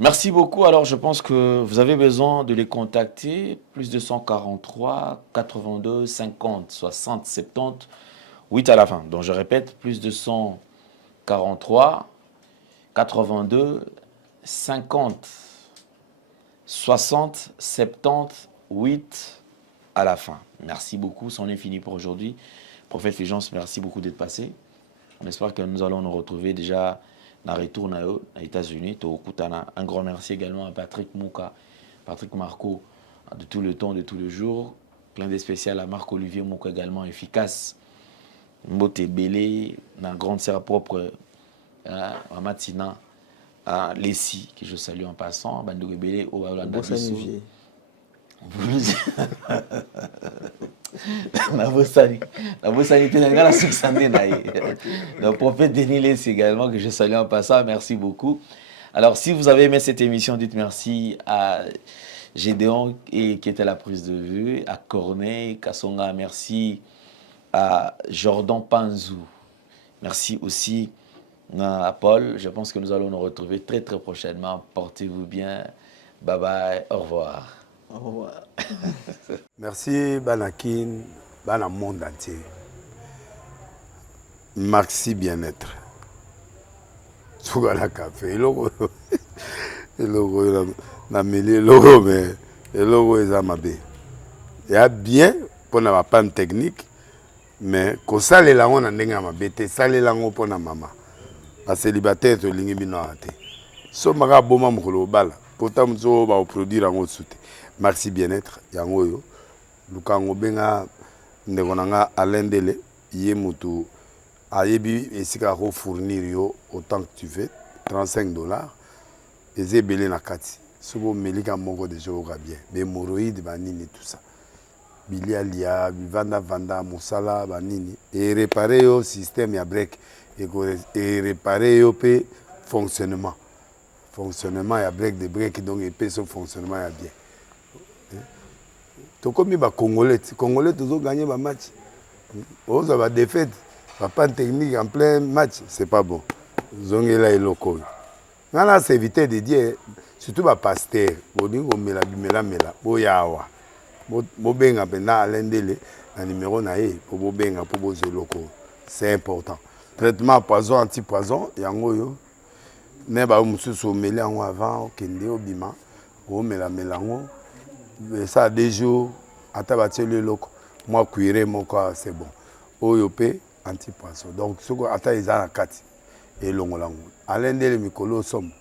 Merci beaucoup. Alors, je pense que vous avez besoin de les contacter. Plus 243 82 50 60 70 8 à la fin. Donc, je répète, plus 243 82 50 60 70 8 à la fin. Merci beaucoup. C'en est fini pour aujourd'hui. Prophète Fulgence, merci beaucoup d'être passé. On espère que nous allons nous retrouver déjà dans le retour aux États-Unis. Un grand merci également à Patrick Mouka, Patrick Marco, de tout le temps, de tous les jours. Plein de spécial à Marc-Olivier Mouka également, efficace. Mbote Belé, dans grande sœur propre, à Matina, à Lessi, que je salue en passant, Bandou Belé, au Hollanda Bissou. Le prophète Denis Lessi également, que je salue en passant, merci beaucoup. Alors, si vous avez aimé cette émission, dites merci à Gédéon qui était à la prise de vue, à Corneille, Kassonga, merci à Jordan Panzou. Merci aussi à Paul. Je pense que nous allons nous retrouver très très prochainement. Portez-vous bien. Bye bye. Au revoir. Au revoir. Merci Banakin, Bana monde entier. Maxi bien-être. Sougala café. Logo na mêlé logo mais logo ezamabe. Il y a bien pour na panne technique. Mais ko sale la on ndenge mabe te sale la ngo pona mama ba célibataire to lingi bino ate so maka boma mukolo bala pourtant mzo ba produire ngo sute merci bien-être yango yo lukango benga ndeko nanga alendele ye mutu ayebi esika ko fournir yo autant que tu veux $35 ezebele na kati sobo melika moko de jour bien be hémorroïdes banini tout ça bilialia vanda musala banini et réparer au système ya break et réparer au pe fonctionnement ya break de break donc et pe son fonctionnement ya bien to comme ba congolais toujours gagner ba match on va défaite pas technique en plein match c'est pas bon zongela eloko ngana c'est éviter de dire surtout ba pasteur boningo mela boyawa bobenga pena alendele na numéro na ye pour bobenga pour bozeloko c'est important traitement poison anti-poison yango yo ne ba mususu meli yango avant kende obima o melango ça des jours ata bateli loko moi cuire moko c'est bon oyo pe anti-poison donc soko ata ezana kati elongolango alendele mikolo somme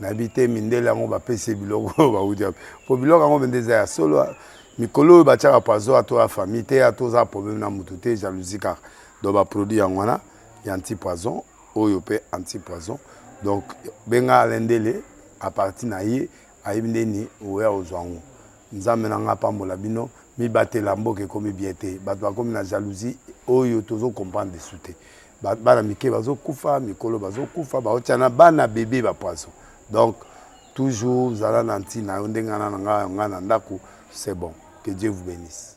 nabité mindele yango ba pese biloko ba udia po biloko yango bendeza ya solo mikolo batiaka poison ato a famille te ato za problème na mutu te jalousie car donc ba produit yango wana ya anti-poison oyo pe anti-poison donc benga alendele à partir na ye ayibindeni oya ozwango nzambe na nga pambola bino mi batela mboke komi bien te bato bakomi na jalousie oyo tozo comprendre de soute bana mike bazo kufa mikolo bazo kufa baotiana bana bébé ba poison donc toujours zala nanti na ndengana nga na ndako c'est bon. Que Dieu vous bénisse.